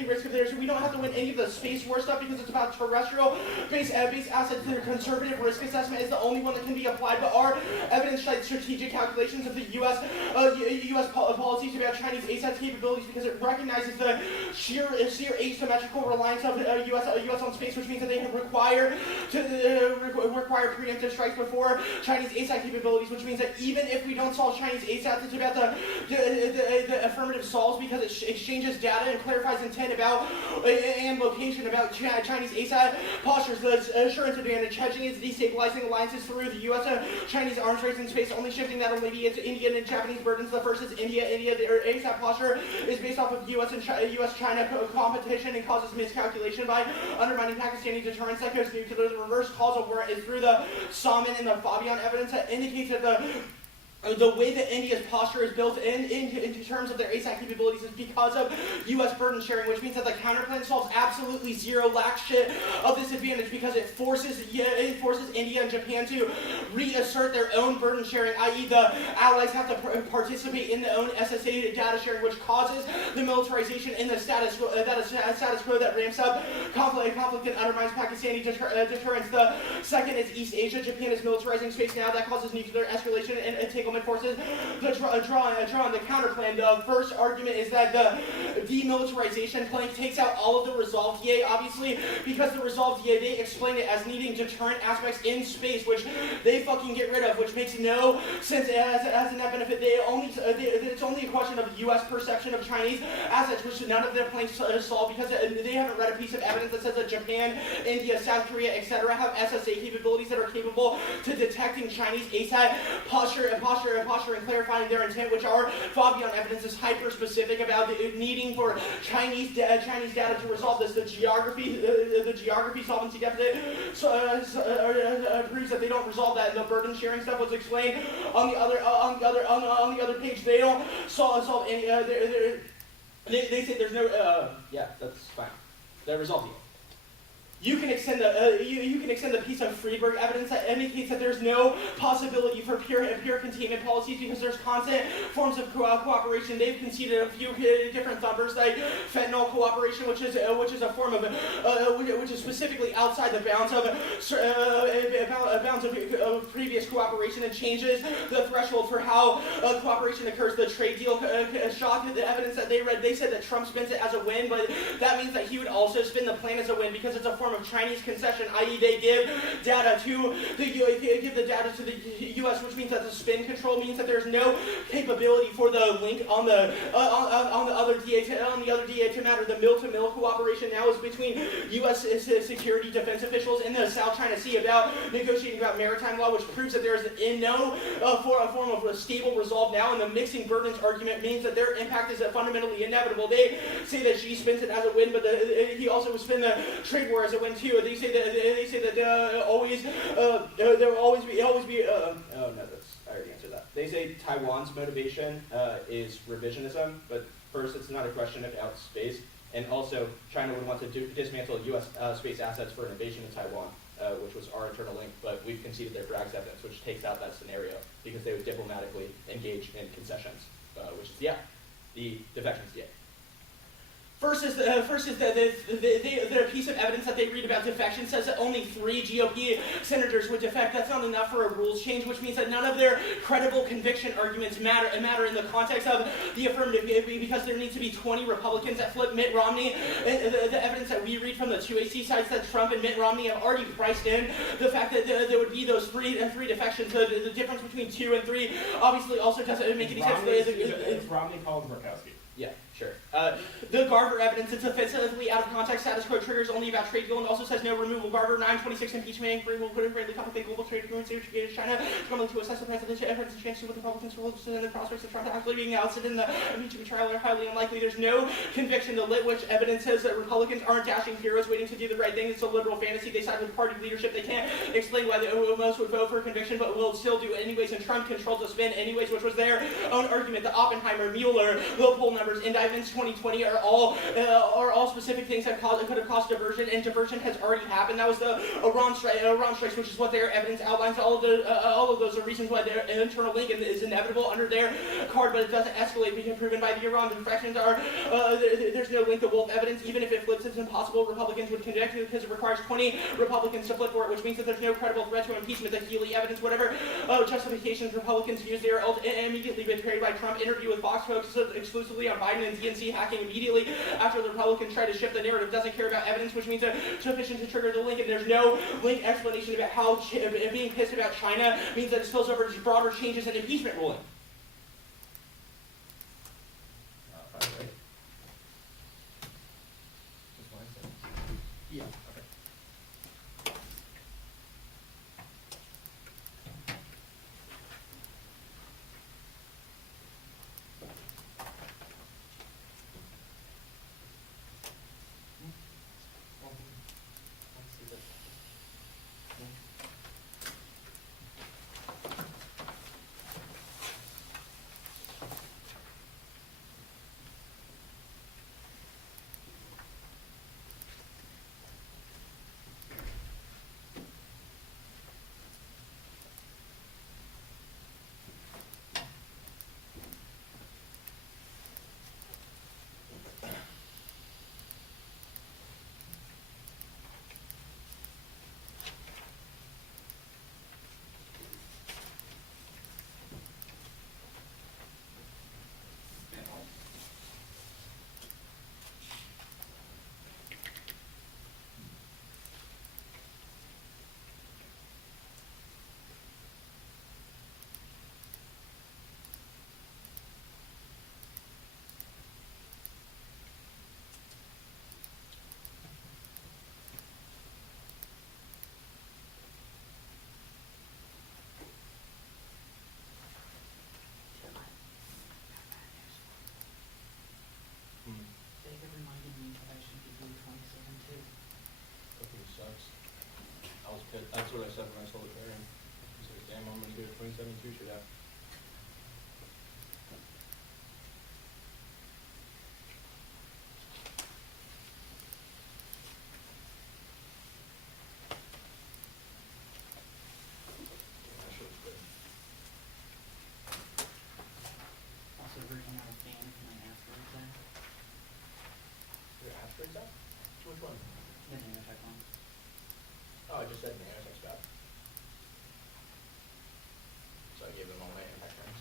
risk of theirs. We don't have to win any of the space war stuff because it's about terrestrial-based assets. Their conservative risk assessment is the only one that can be applied, but our evidence cites strategic calculations of the U.S. Policies about Chinese ASAT capabilities because it recognizes the sheer asymmetrical reliance of U.S. on space, which means that they require preemptive strikes before Chinese ASAT capabilities, which means that even if we don't solve Chinese ASAT, it's about the affirmative solves because it exchanges data and clarifies intent about and location about Chinese ASAT postures. The assurance advantage, hedging is destabilizing alliances through the U.S.-Chinese arms race in space, only shifting that only to Indian and Japanese burdens. The first is India. Their ASAT posture is based off of U.S.-China competition and causes miscalculation by undermining Pakistani deterrence that goes nuclear. The reverse causal warrant is through the Salman and the Fabian evidence that indicates that the way that India's posture is built in terms of their ASAT capabilities is because of U.S. burden sharing, which means that the counterplan solves absolutely zero lax shit of this advantage because it forces India and Japan to reassert their own burden sharing, i.e. the allies have to participate in their own SSA data sharing, which causes the militarization in the status quo that ramps up conflict and undermines Pakistani deterrence. The second is East Asia. Japan is militarizing space now. That causes nuclear escalation and entanglement forces. The counterplan. The first argument is that the demilitarization plank takes out all of the resolved DA, obviously, because the resolved DA, they explain it as needing deterrent aspects in space, which they fucking get rid of, which makes no sense as a net benefit. It's only a question of U.S. perception of Chinese assets, which none of their planks solve because they haven't read a piece of evidence that says that Japan, India, South Korea, etc. have SSA capabilities that are capable to detecting Chinese ASAT posture and clarifying their intent, which our Fabian evidence is hyper-specific about the needing for Chinese data to resolve this. The geography solvency deficit proves that they don't resolve that. And the burden sharing stuff was explained on the other page. They don't solve any. They say there's no. Yeah, that's fine. They resolved it. You can extend the piece of Friedberg evidence that indicates that there's no possibility for pure containment policies because there's constant forms of cooperation. They've conceded a few different numbers, like fentanyl cooperation, which is a form of which is specifically outside the bounds of previous cooperation and changes the threshold for how cooperation occurs. The trade deal shocked the evidence that they read. They said that Trump spins it as a win, but that means that he would also spin the plan as a win because it's a form form of Chinese concession, i.e., they give data to give the data to the U.S., which means that the spin control means that there's no capability for the link on the other DA to matter. The mill-to-mill cooperation now is between U.S. security defense officials in the South China Sea about negotiating about maritime law, which proves that there is in no form of a stable resolve now, and the mixing burdens argument means that their impact is fundamentally inevitable. They say that Xi spins it as a win, but he also would spin the trade war as a win too. They say that there will always be oh no, that's, I already answered that. They say Taiwan's motivation is revisionism, but first, it's not a question about space, and also China would want to dismantle U.S. Space assets for an invasion of Taiwan, which was our internal link, but we've conceded their Bragg's evidence, which takes out that scenario because they would diplomatically engage in concessions, which is the defections, First is the piece of evidence that they read about defection says that only 3 GOP senators would defect. That's not enough for a rules change, which means that none of their credible conviction arguments matter in the context of the affirmative, because there needs to be 20 Republicans that flip Mitt Romney. The evidence that we read from the 2AC sites that Trump and Mitt Romney have already priced in the fact that there would be those three defections. The difference between 2 and 3 obviously also doesn't make any sense. It's Romney, Collins, Murkowski. Yeah, sure. The Garver evidence, it's offensively out of context. Status quo triggers only about trade deal and also says no removal. Garver 926 impeachment inquiry will put in greatly complicate global trade agreements which engage China, struggling to assess the president's efforts and chances with Republicans for and the prospects of Trump actually being ousted in the impeachment trial are highly unlikely. There's no conviction. The Litwich evidence says that Republicans aren't dashing heroes waiting to do the right thing. It's a liberal fantasy. They side with party leadership. They can't explain why most would vote for conviction, but will still do it anyways. And Trump controls the spin anyways, which was their own argument. The Oppenheimer, Mueller, low poll numbers, indictments 2020 are all specific things that could have caused diversion, and diversion has already happened. That was the Iran strikes, which is what their evidence outlines. All of those are reasons why their internal link is inevitable under their card, but it doesn't escalate because proven by the Iran defections are there's no link. The Wolf evidence, even if it flips, it's impossible. Republicans would convict it because it requires 20 Republicans to flip for it, which means that there's no credible threat to impeachment. The Healy evidence, whatever justifications Republicans use, they are immediately betrayed by Trump. Interview with Fox folks exclusively on Biden and DNC hacking immediately after the Republicans try to shift the narrative. Doesn't care about evidence, which means it's sufficient to trigger the link, and there's no link explanation about how being pissed about China means that it spills over to broader changes in impeachment ruling. Yeah. That's what I said when I sold it there. I said, damn, I'm going to do it 27-2 should have. Also written out of fan for my asteroids there. Your asteroids up? Which one? The nanotech one. Oh, I just said nanotech's bad. So I gave them all my impact terms.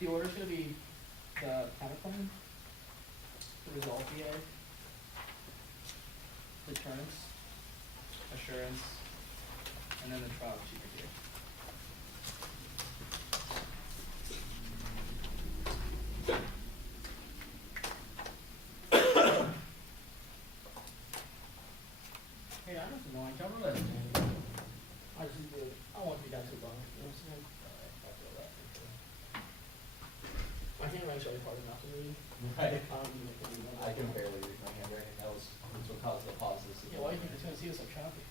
The order's gonna be the counterclaim, the resolve VA, deterrence, assurance, and then the trial procedure VA. Hey, I don't know, I covered that. I just need to, I want to be done too long, you know what I'm saying? I feel that. My handwriting's really hard enough to read. Right. I don't even think I can barely read my handwriting. That's what caused the pauses. Yeah, why do you think it's gonna see us like choppy?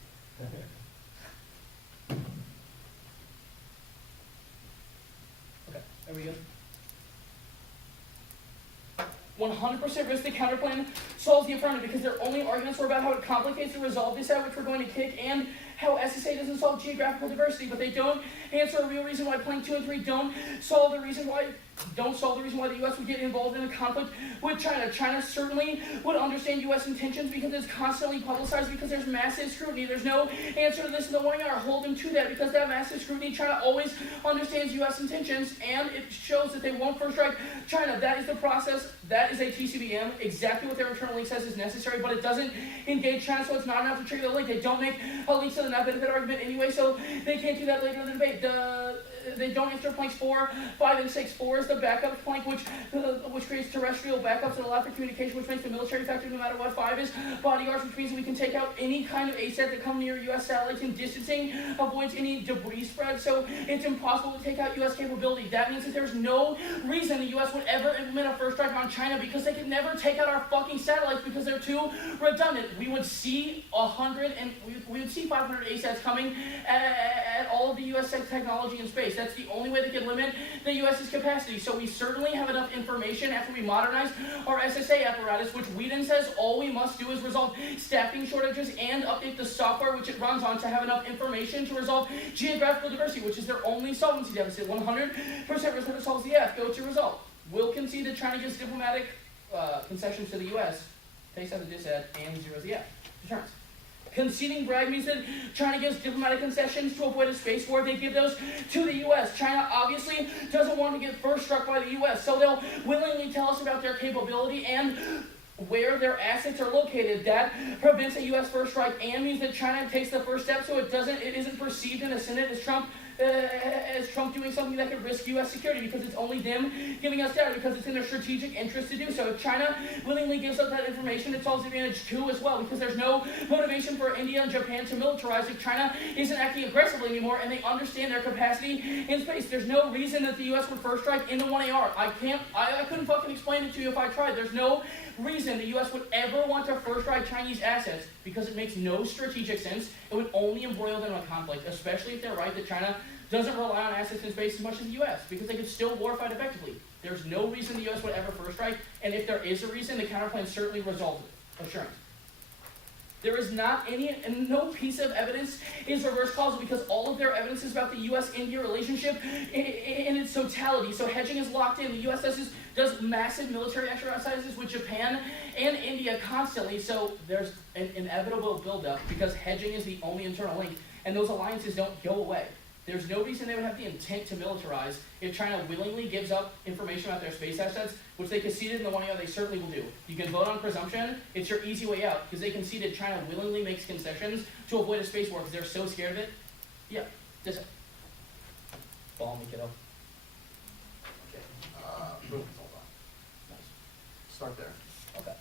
Okay, are we good? 100% risk the counterplan solves the affirmative because their only arguments were about how it complicates the resolve decide which we're going to kick and how SSA doesn't solve geographical diversity, but they don't answer a real reason why plank 2 and 3 don't solve the reason why the U.S. would get involved in a conflict with China. China certainly would understand U.S. intentions because it's constantly publicized because there's massive scrutiny. There's no answer to this in the 1AR. Hold them to that because that massive scrutiny, China always understands U.S. intentions and it shows that they won't first strike China. That is the process. That is a TCBM. Exactly what their internal link says is necessary, but it doesn't engage China, so it's not enough to trigger the link. They don't make a link to the net benefit argument anyway, so they can't do that later in the debate. They don't answer planks 4, 5, and 6. 4 is the backup plank, which creates terrestrial backups and allow for communication, which makes the military effective no matter what. 5 is bodyguards, which means we can take out any kind of ASAT that come near U.S. satellites, and distancing avoids any debris spread, so it's impossible to take out U.S. capability. That means that there's no reason the U.S. would ever implement a first strike on China because they could never take out our fucking satellites because they're too redundant. We would see 100 and we would see 500 ASATs coming at all of the U.S. technology in space. That's the only way they can limit the U.S.'s capacity. So we certainly have enough information after we modernize our SSA apparatus, which Whedon says all we must do is resolve staffing shortages and update the software which it runs on to have enough information to resolve geographical diversity, which is their only solvency deficit. 100% risk that it solves the F. Go to result. Will concede that China gives diplomatic concessions to the U.S., takes out the disad, and zeroes the F. Deterrence. Conceding brag means that China gives diplomatic concessions to avoid a space war. They give those to the U.S. China obviously doesn't want to get first struck by the U.S., so they'll willingly tell us about their capability and where their assets are located. That prevents a U.S. first strike and means that China takes the first step, so it isn't perceived in the Senate as Trump doing something that could risk U.S. security because it's only them giving us data because it's in their strategic interest to do so. If China willingly gives up that information, it solves advantage 2 as well because there's no motivation for India and Japan to militarize if China isn't acting aggressively anymore and they understand their capacity in space. There's no reason that the U.S. would first strike in the 1AR. I couldn't fucking explain it to you if I tried. There's no reason the U.S. would ever want to first strike Chinese assets because it makes no strategic sense. It would only embroil them in a conflict, especially if they're right that China doesn't rely on assets in space as much as the U.S. because they could still warfight effectively. There's no reason the U.S. would ever first strike, and if there is a reason, the counterplan certainly resolves it. Assurance. There is not any, and no piece of evidence is reverse causal because all of their evidence is about the U.S.-India relationship in its totality. So hedging is locked in. The U.S. does massive military exercises with Japan and India constantly, so there's an inevitable buildup because hedging is the only internal link, and those alliances don't go away. There's no reason they would have the intent to militarize if China willingly gives up information about their space assets, which they conceded in the 1AR, they certainly will do. You can vote on presumption. It's your easy way out because they conceded China willingly makes concessions to avoid a space war because they're so scared of it. Yeah, just follow me, kiddo. Okay. Hold on. Nice. Start there. Okay.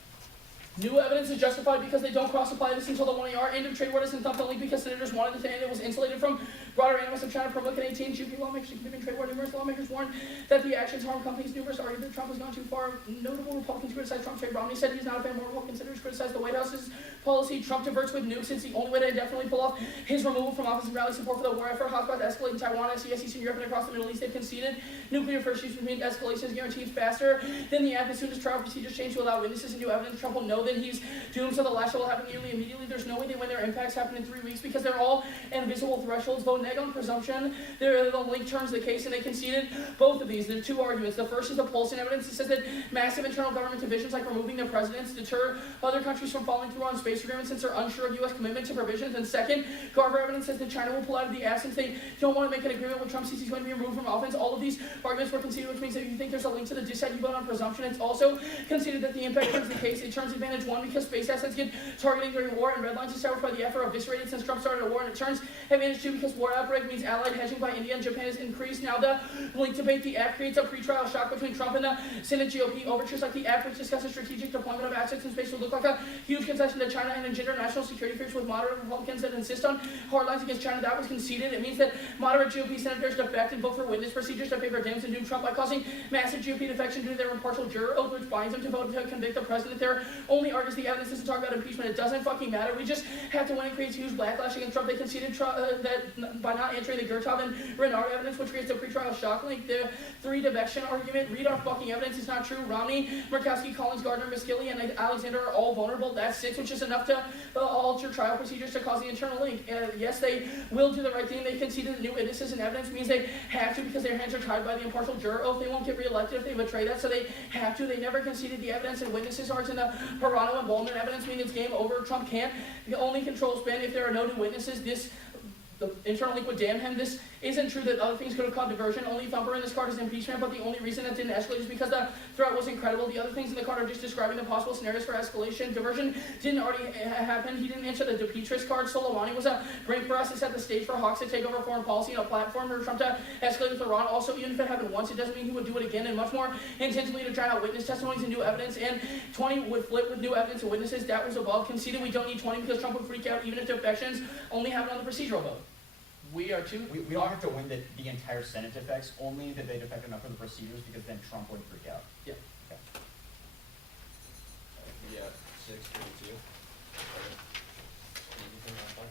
New evidence is justified because they don't cross-apply this until the 1AR. End of trade war isn't dumped only because senators wanted to, and it was insulated from broader animus of China. Republican 18 GP lawmakers convicted trade war. Numerous lawmakers warned that the actions harm companies. Numerous argued that Trump has gone too far. Notable Republicans criticized Trump's trade. Romney said he's not a fan. More Republican senators criticized the White House's policy. Trump diverts with nukes. It's the only way to indefinitely pull off his removal from office and rally support for the war effort. Hotspots escalate in Taiwan, SES, Eastern Europe, and across the Middle East. They've conceded nuclear first use means escalation is guaranteed faster than the act. As soon as trial procedures change to allow witnesses and new evidence, Trump will know that he's doomed, so the last will happen nearly immediately. There's no way they win their impacts happen in 3 weeks because they're all invisible thresholds. Vote renege on presumption. The link turns the case, and they conceded both of these. There are two arguments. The first is the Polson evidence. It says that massive internal government divisions, like removing the presidents, deter other countries from following through on space agreements since they're unsure of U.S. commitment to provisions. And second, Garver evidence says that China will pull out of the act since they don't want to make an agreement with Trump since he's going to be removed from office. All of these arguments were conceded, which means that if you think there's a link to the dissent, you vote on presumption. It's also conceded that the impact turns the case. It turns advantage one because space assets get targeted during war, and red lines established by the effort are eviscerated since Trump started a war. And it turns advantage two because war outbreak means allied hedging by India and Japan is increased. Now the link debate, the act creates a pretrial shock between Trump and the Senate GOP. Overtures like the act, which discusses strategic deployment of assets in space, would look like a huge concession to China and engender national security fears with moderate Republicans that insist on hard lines against China. That was conceded. It means that moderate GOP senators defect and vote for witness procedures to favor Dems and doom Trump by causing massive GOP defection due to their impartial juror oath, which binds them to vote to convict the president. Their only argues the evidence doesn't talk about impeachment. It doesn't fucking matter. We just have to win. It creates huge backlash against Trump. They conceded that by not answering the Gertov and Renard evidence, which creates a pretrial shock link. The three defection argument, read our fucking evidence. It's not true. Romney, Murkowski, Collins, Gardner, Miskilly, and Alexander are all vulnerable. That's six, which is enough to alter trial procedures to cause the internal link. Yes, they will do the right thing. They conceded that new witnesses and evidence means they have to because their hands are tied by the impartial juror oath. They won't get reelected if they betray that, so they have to. They never conceded the evidence and witnesses are in the Hirano and Bowman evidence mean it's game over. Trump can't only control spin if there are no new witnesses. The internal link would damn him. This isn't true that other things could have caused diversion. Only thumper in this card is impeachment, but the only reason that didn't escalate is because the threat was incredible. The other things in the card are just describing the possible scenarios for escalation. Diversion didn't already happen. He didn't answer the DePetris card. Soleimani was a break for us. It set the stage for Hawks to take over foreign policy and a platform for Trump to escalate with Iran. Also, even if it happened once, it doesn't mean he would do it again, and much more intensively to try out witness testimonies and new evidence. And 20 would flip with new evidence and witnesses. That was above conceded. We don't need 20 because Trump would freak out even if defections only happen on the procedural vote. We are two. We don't have to win the entire Senate defects, only that they defect enough of the procedures because then Trump would freak out. Yeah. Okay. Yeah, 632. Anything else?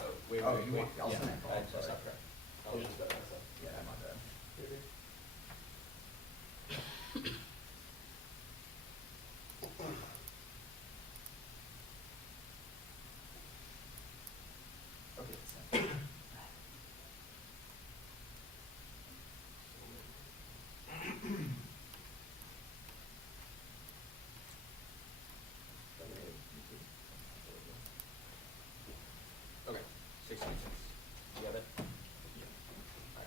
Oh, wait, Oh, wait, you wait. want- I'll Yeah, send it. I Oh, just sorry. have to. I'll just put myself. Yeah, my bad. Okay, it's sent. Okay, 626. You got it? I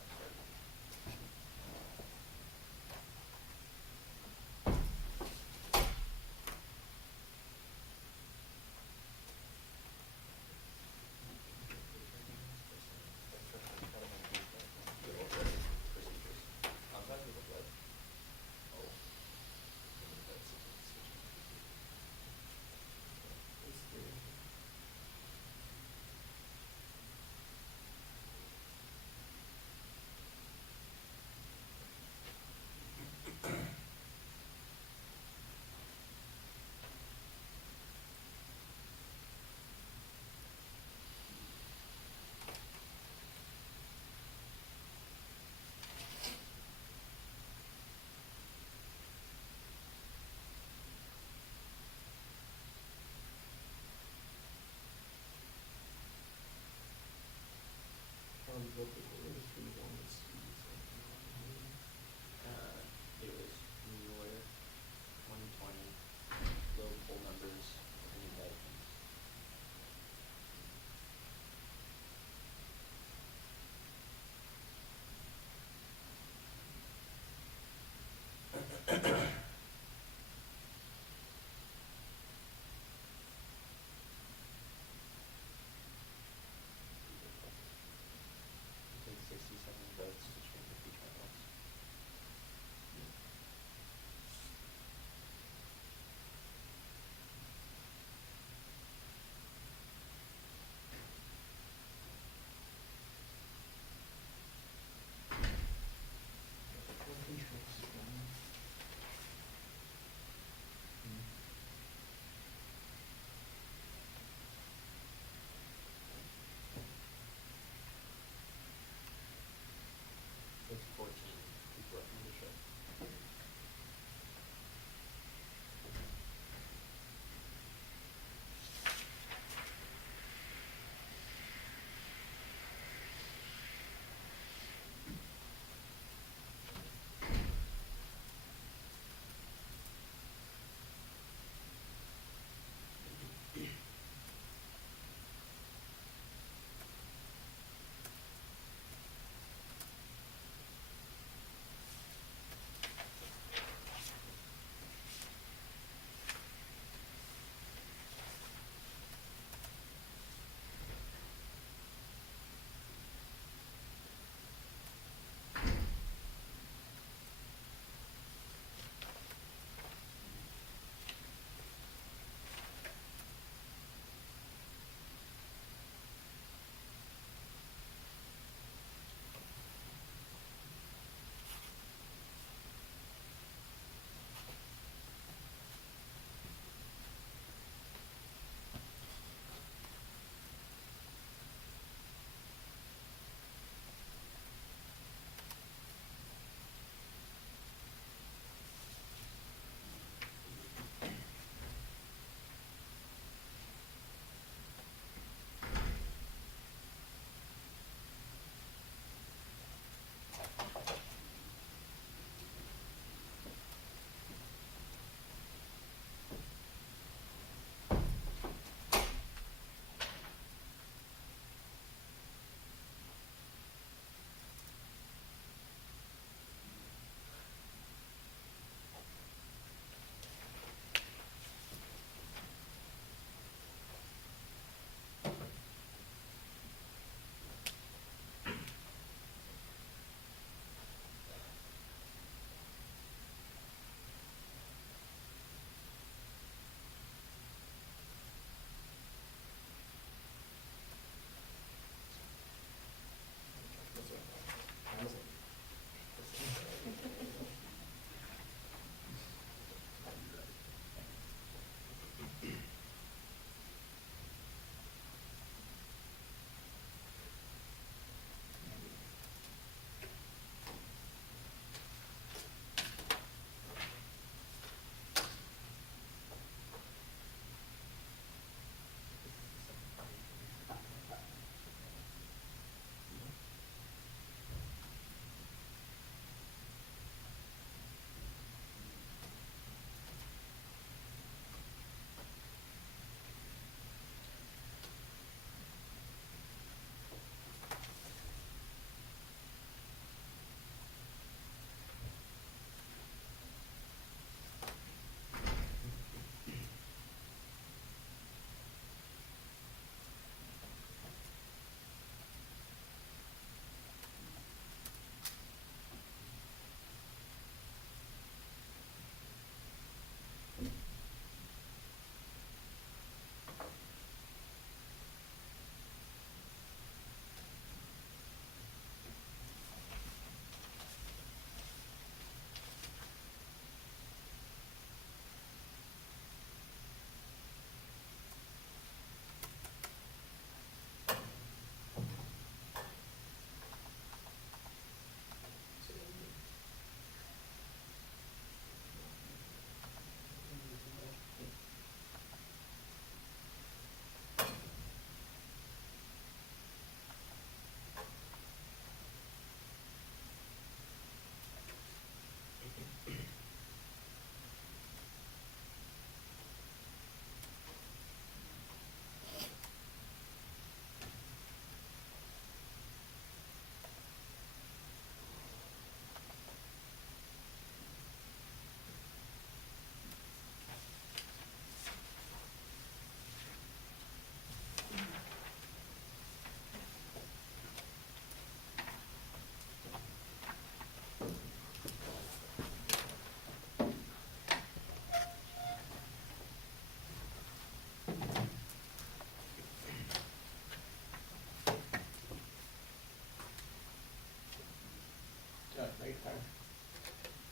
Take your time.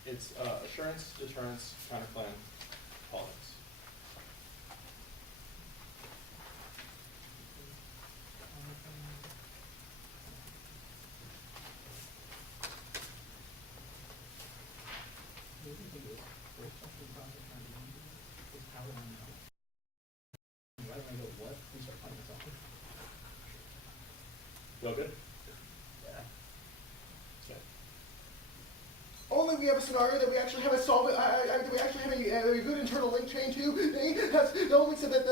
It's assurance, deterrence, counterplan, politics. You all good? Yeah. Okay. Only we have a scenario that we actually have a we actually have a good internal link chain to. They have only said that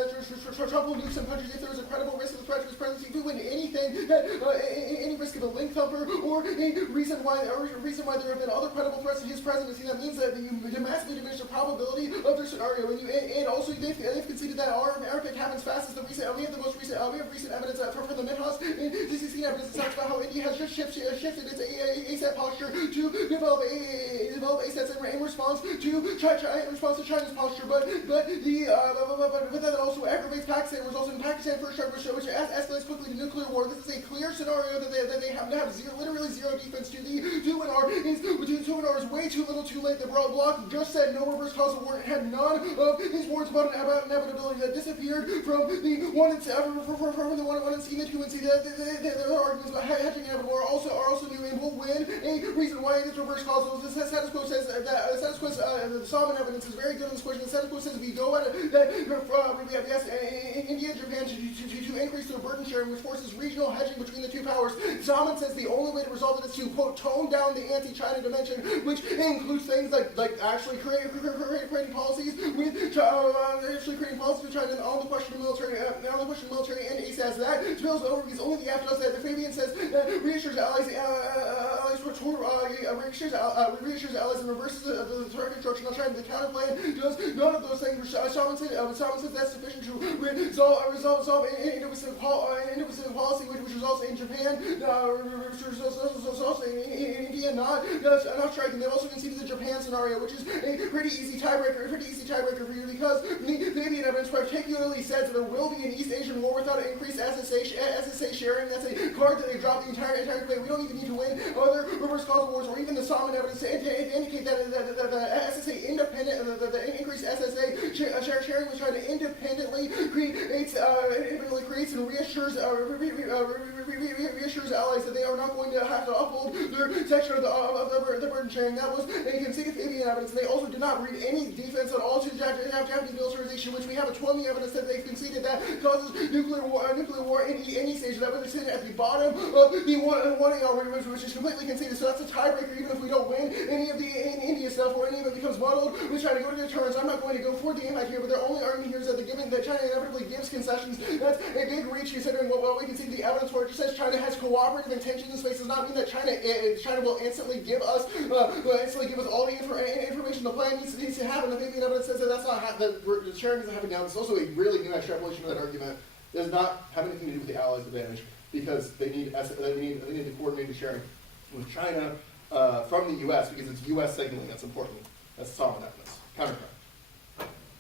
Trump will nuke some countries if there is a credible risk of the threat to his presidency. If we win anything, any risk of a link thumper or a reason why there have been other credible threats to his presidency, that means that you massively diminish the probability of their scenario. And also they've conceded that our pick happens fast as the recent. We have the most recent. We have recent evidence from the Midhouse. This is evidence that talks about how India has just shifted its ASAP posture to develop ASAPs in response to China's posture, but that also aggravates Pakistan, results in Pakistan first strike, which escalates quickly to nuclear war. This is a clear scenario that they have to have literally zero defense to. The 2NR is way too little, too late. The bloc just said no reverse causal war and had none of his words about inevitability that disappeared from the one and C and the 2 and C. The arguments about hedging inevitable are also new and will win. A reason why it is reverse causal is the status quo says that the Solomon evidence is very good on this question. The status quo says we go at it that we ask India and Japan to increase their burden sharing, which forces regional hedging between the two powers. Solomon says the only way to resolve it is to quote tone down the anti-China dimension, which includes things like actually creating policies with China on the question of military and ASAS. That spills over because only the after that the Fabian says reassures allies reassures allies and reverses the threat construction on China. The counterplan does none of those things. Solomon says that's sufficient to resolve Indo-Pacific policy, which results in Japan, which results in India not striking. They also conceded the Japan scenario, which is a pretty easy tiebreaker for you because the Fabian evidence particularly says that there will be an East Asian war without increased SSA sharing. That's a card that they dropped the entire debate. We don't even need to win other reverse causal wars or even the Solomon evidence to indicate that the SSA independent, the increased SSA sharing with China independently creates and reassures allies that they are not going to have to uphold their section of the burden sharing. That was a conceded Fabian evidence. They also did not read any defense at all to Japanese militarization, which we have a 12 evidence that they've conceded that causes nuclear war in any stage. That was sitting at the bottom of the one which is completely conceded. So that's a tiebreaker, even if we don't win any of the India stuff or any of it becomes muddled. We try to go to deterrence. I'm not going to go for the impact here, but their only argument here is that China inevitably gives concessions. That's a big reach considering what we can see the evidence for. It just says China has cooperative intentions in space. Does not mean that China will instantly give us all the information the plan needs to have. And the Fabian evidence says that that's not the sharing isn't happening now. It's also a really new extrapolation of that argument. It does not have anything to do with the Allies' advantage because they need the coordinated sharing with China from the U.S. because it's U.S. signaling that's important. That's Solomon evidence. Counterpoint.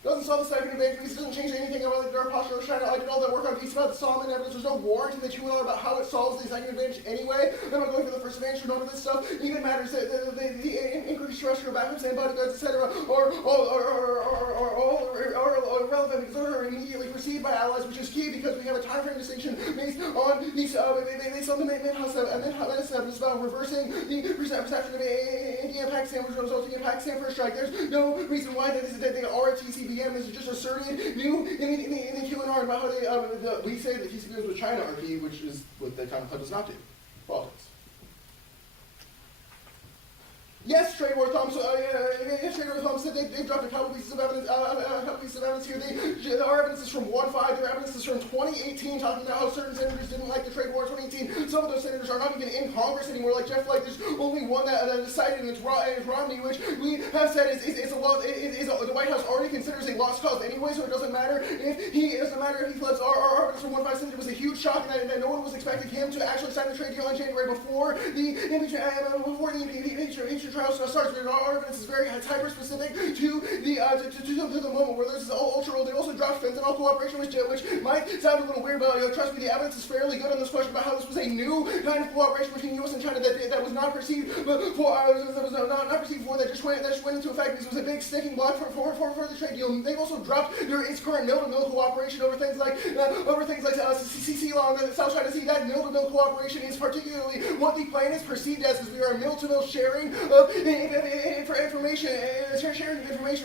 Doesn't solve the second debate because it doesn't change anything about the dark posture of China. I did all that work on piece about the Solomon evidence. There's no warrant in the 2NR about how it solves the second advantage anyway. I'm not going for the first advantage. None of this stuff even matters. The increased terrestrial backups and bodyguards, etc., are all irrelevant because they're immediately perceived by allies, which is key because we have a time frame distinction based on these based on the Midhouse evidence about reversing the perception of India and Pakistan, which resulting in Pakistan first strike. There's no reason why that the RTC began. This is just asserted new in the 2NR about how we say that TCP with China are key, which is what the counterplan does not do. Politics. Yes, Trade War Thumbs. Said they've dropped a couple pieces of evidence. Here, our evidence is from 1.5. Their evidence is from 2018, talking about how certain senators didn't like the trade war in 2018. Some of those senators are not even in Congress anymore. Like Jeff Flake, there's only one that decided, and it's Romney, which we have said the White House already considers a lost cause anyway. So it doesn't matter if he flips. Our evidence from 1.5 said it was a huge shock, and that no one was expecting him to actually sign the trade deal in January before the impeachment trial starts. Our evidence is very hyper-specific to the moment where there's this ultra rule. They also dropped fentanyl cooperation, which might sound a little weird, but trust me, the evidence is fairly good on this question about how this was a new kind of cooperation between U.S. and China that was not perceived for not perceived before, that just went into effect because it was a big sticking block for the trade deal. They've also dropped its current mill-to-mill cooperation over things like CC law in the South China Sea. That mill-to-mill cooperation is particularly what the plan is perceived as, because we are a mill-to-mill sharing of information,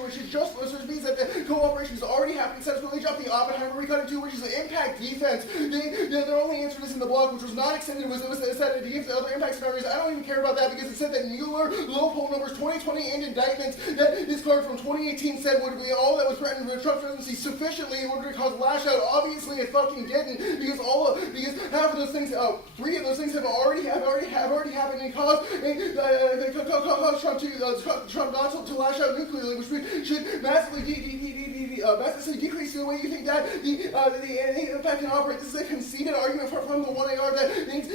which means that the cooperation is already happening. So they dropped the Oppenheimer recutting too, which is the impact defense. Their only answer to this in the block, which was not extended, was set against the other impact scenarios. I don't even care about that because it said that Mueller, low poll numbers, 2020, and indictments that this card from 2018 said would be all that was threatened with Trump's presidency sufficiently in order to cause lash out. Obviously, it fucking didn't, because half of those things, 3 of those things have already happened and caused Trump not to lash out nuclearly, which should massively decrease the way you think that the impact can operate. This is a conceded argument from the 1AR that means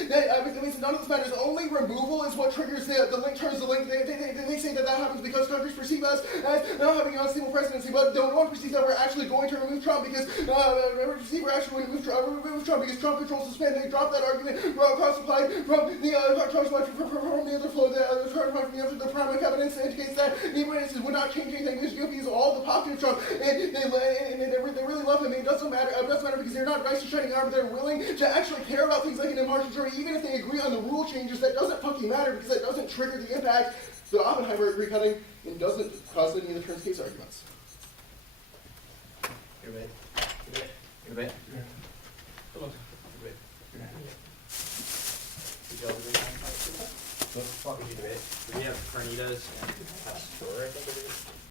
none of this matters. Only removal is what triggers the link, turns the link. They say that happens because countries perceive us as not having an unstable presidency, but no one perceives that we're actually going to remove Trump because we're actually going to remove Trump because Trump controls the spin. They dropped that argument cross-applied from the primary evidence indicates that the evidence would not change anything because GOP is all the pocket of Trump, and they really love him. And it doesn't matter because they're not nice to shining armor. They're willing to actually care about things like an impartial jury, even if they agree on the rule changes. That doesn't fucking matter because that doesn't trigger the impact, the Oppenheimer recutting, and doesn't cause any of the turns case arguments. Did you all agree on that? What the fuck did you debate? Do we have carnitas and pastor?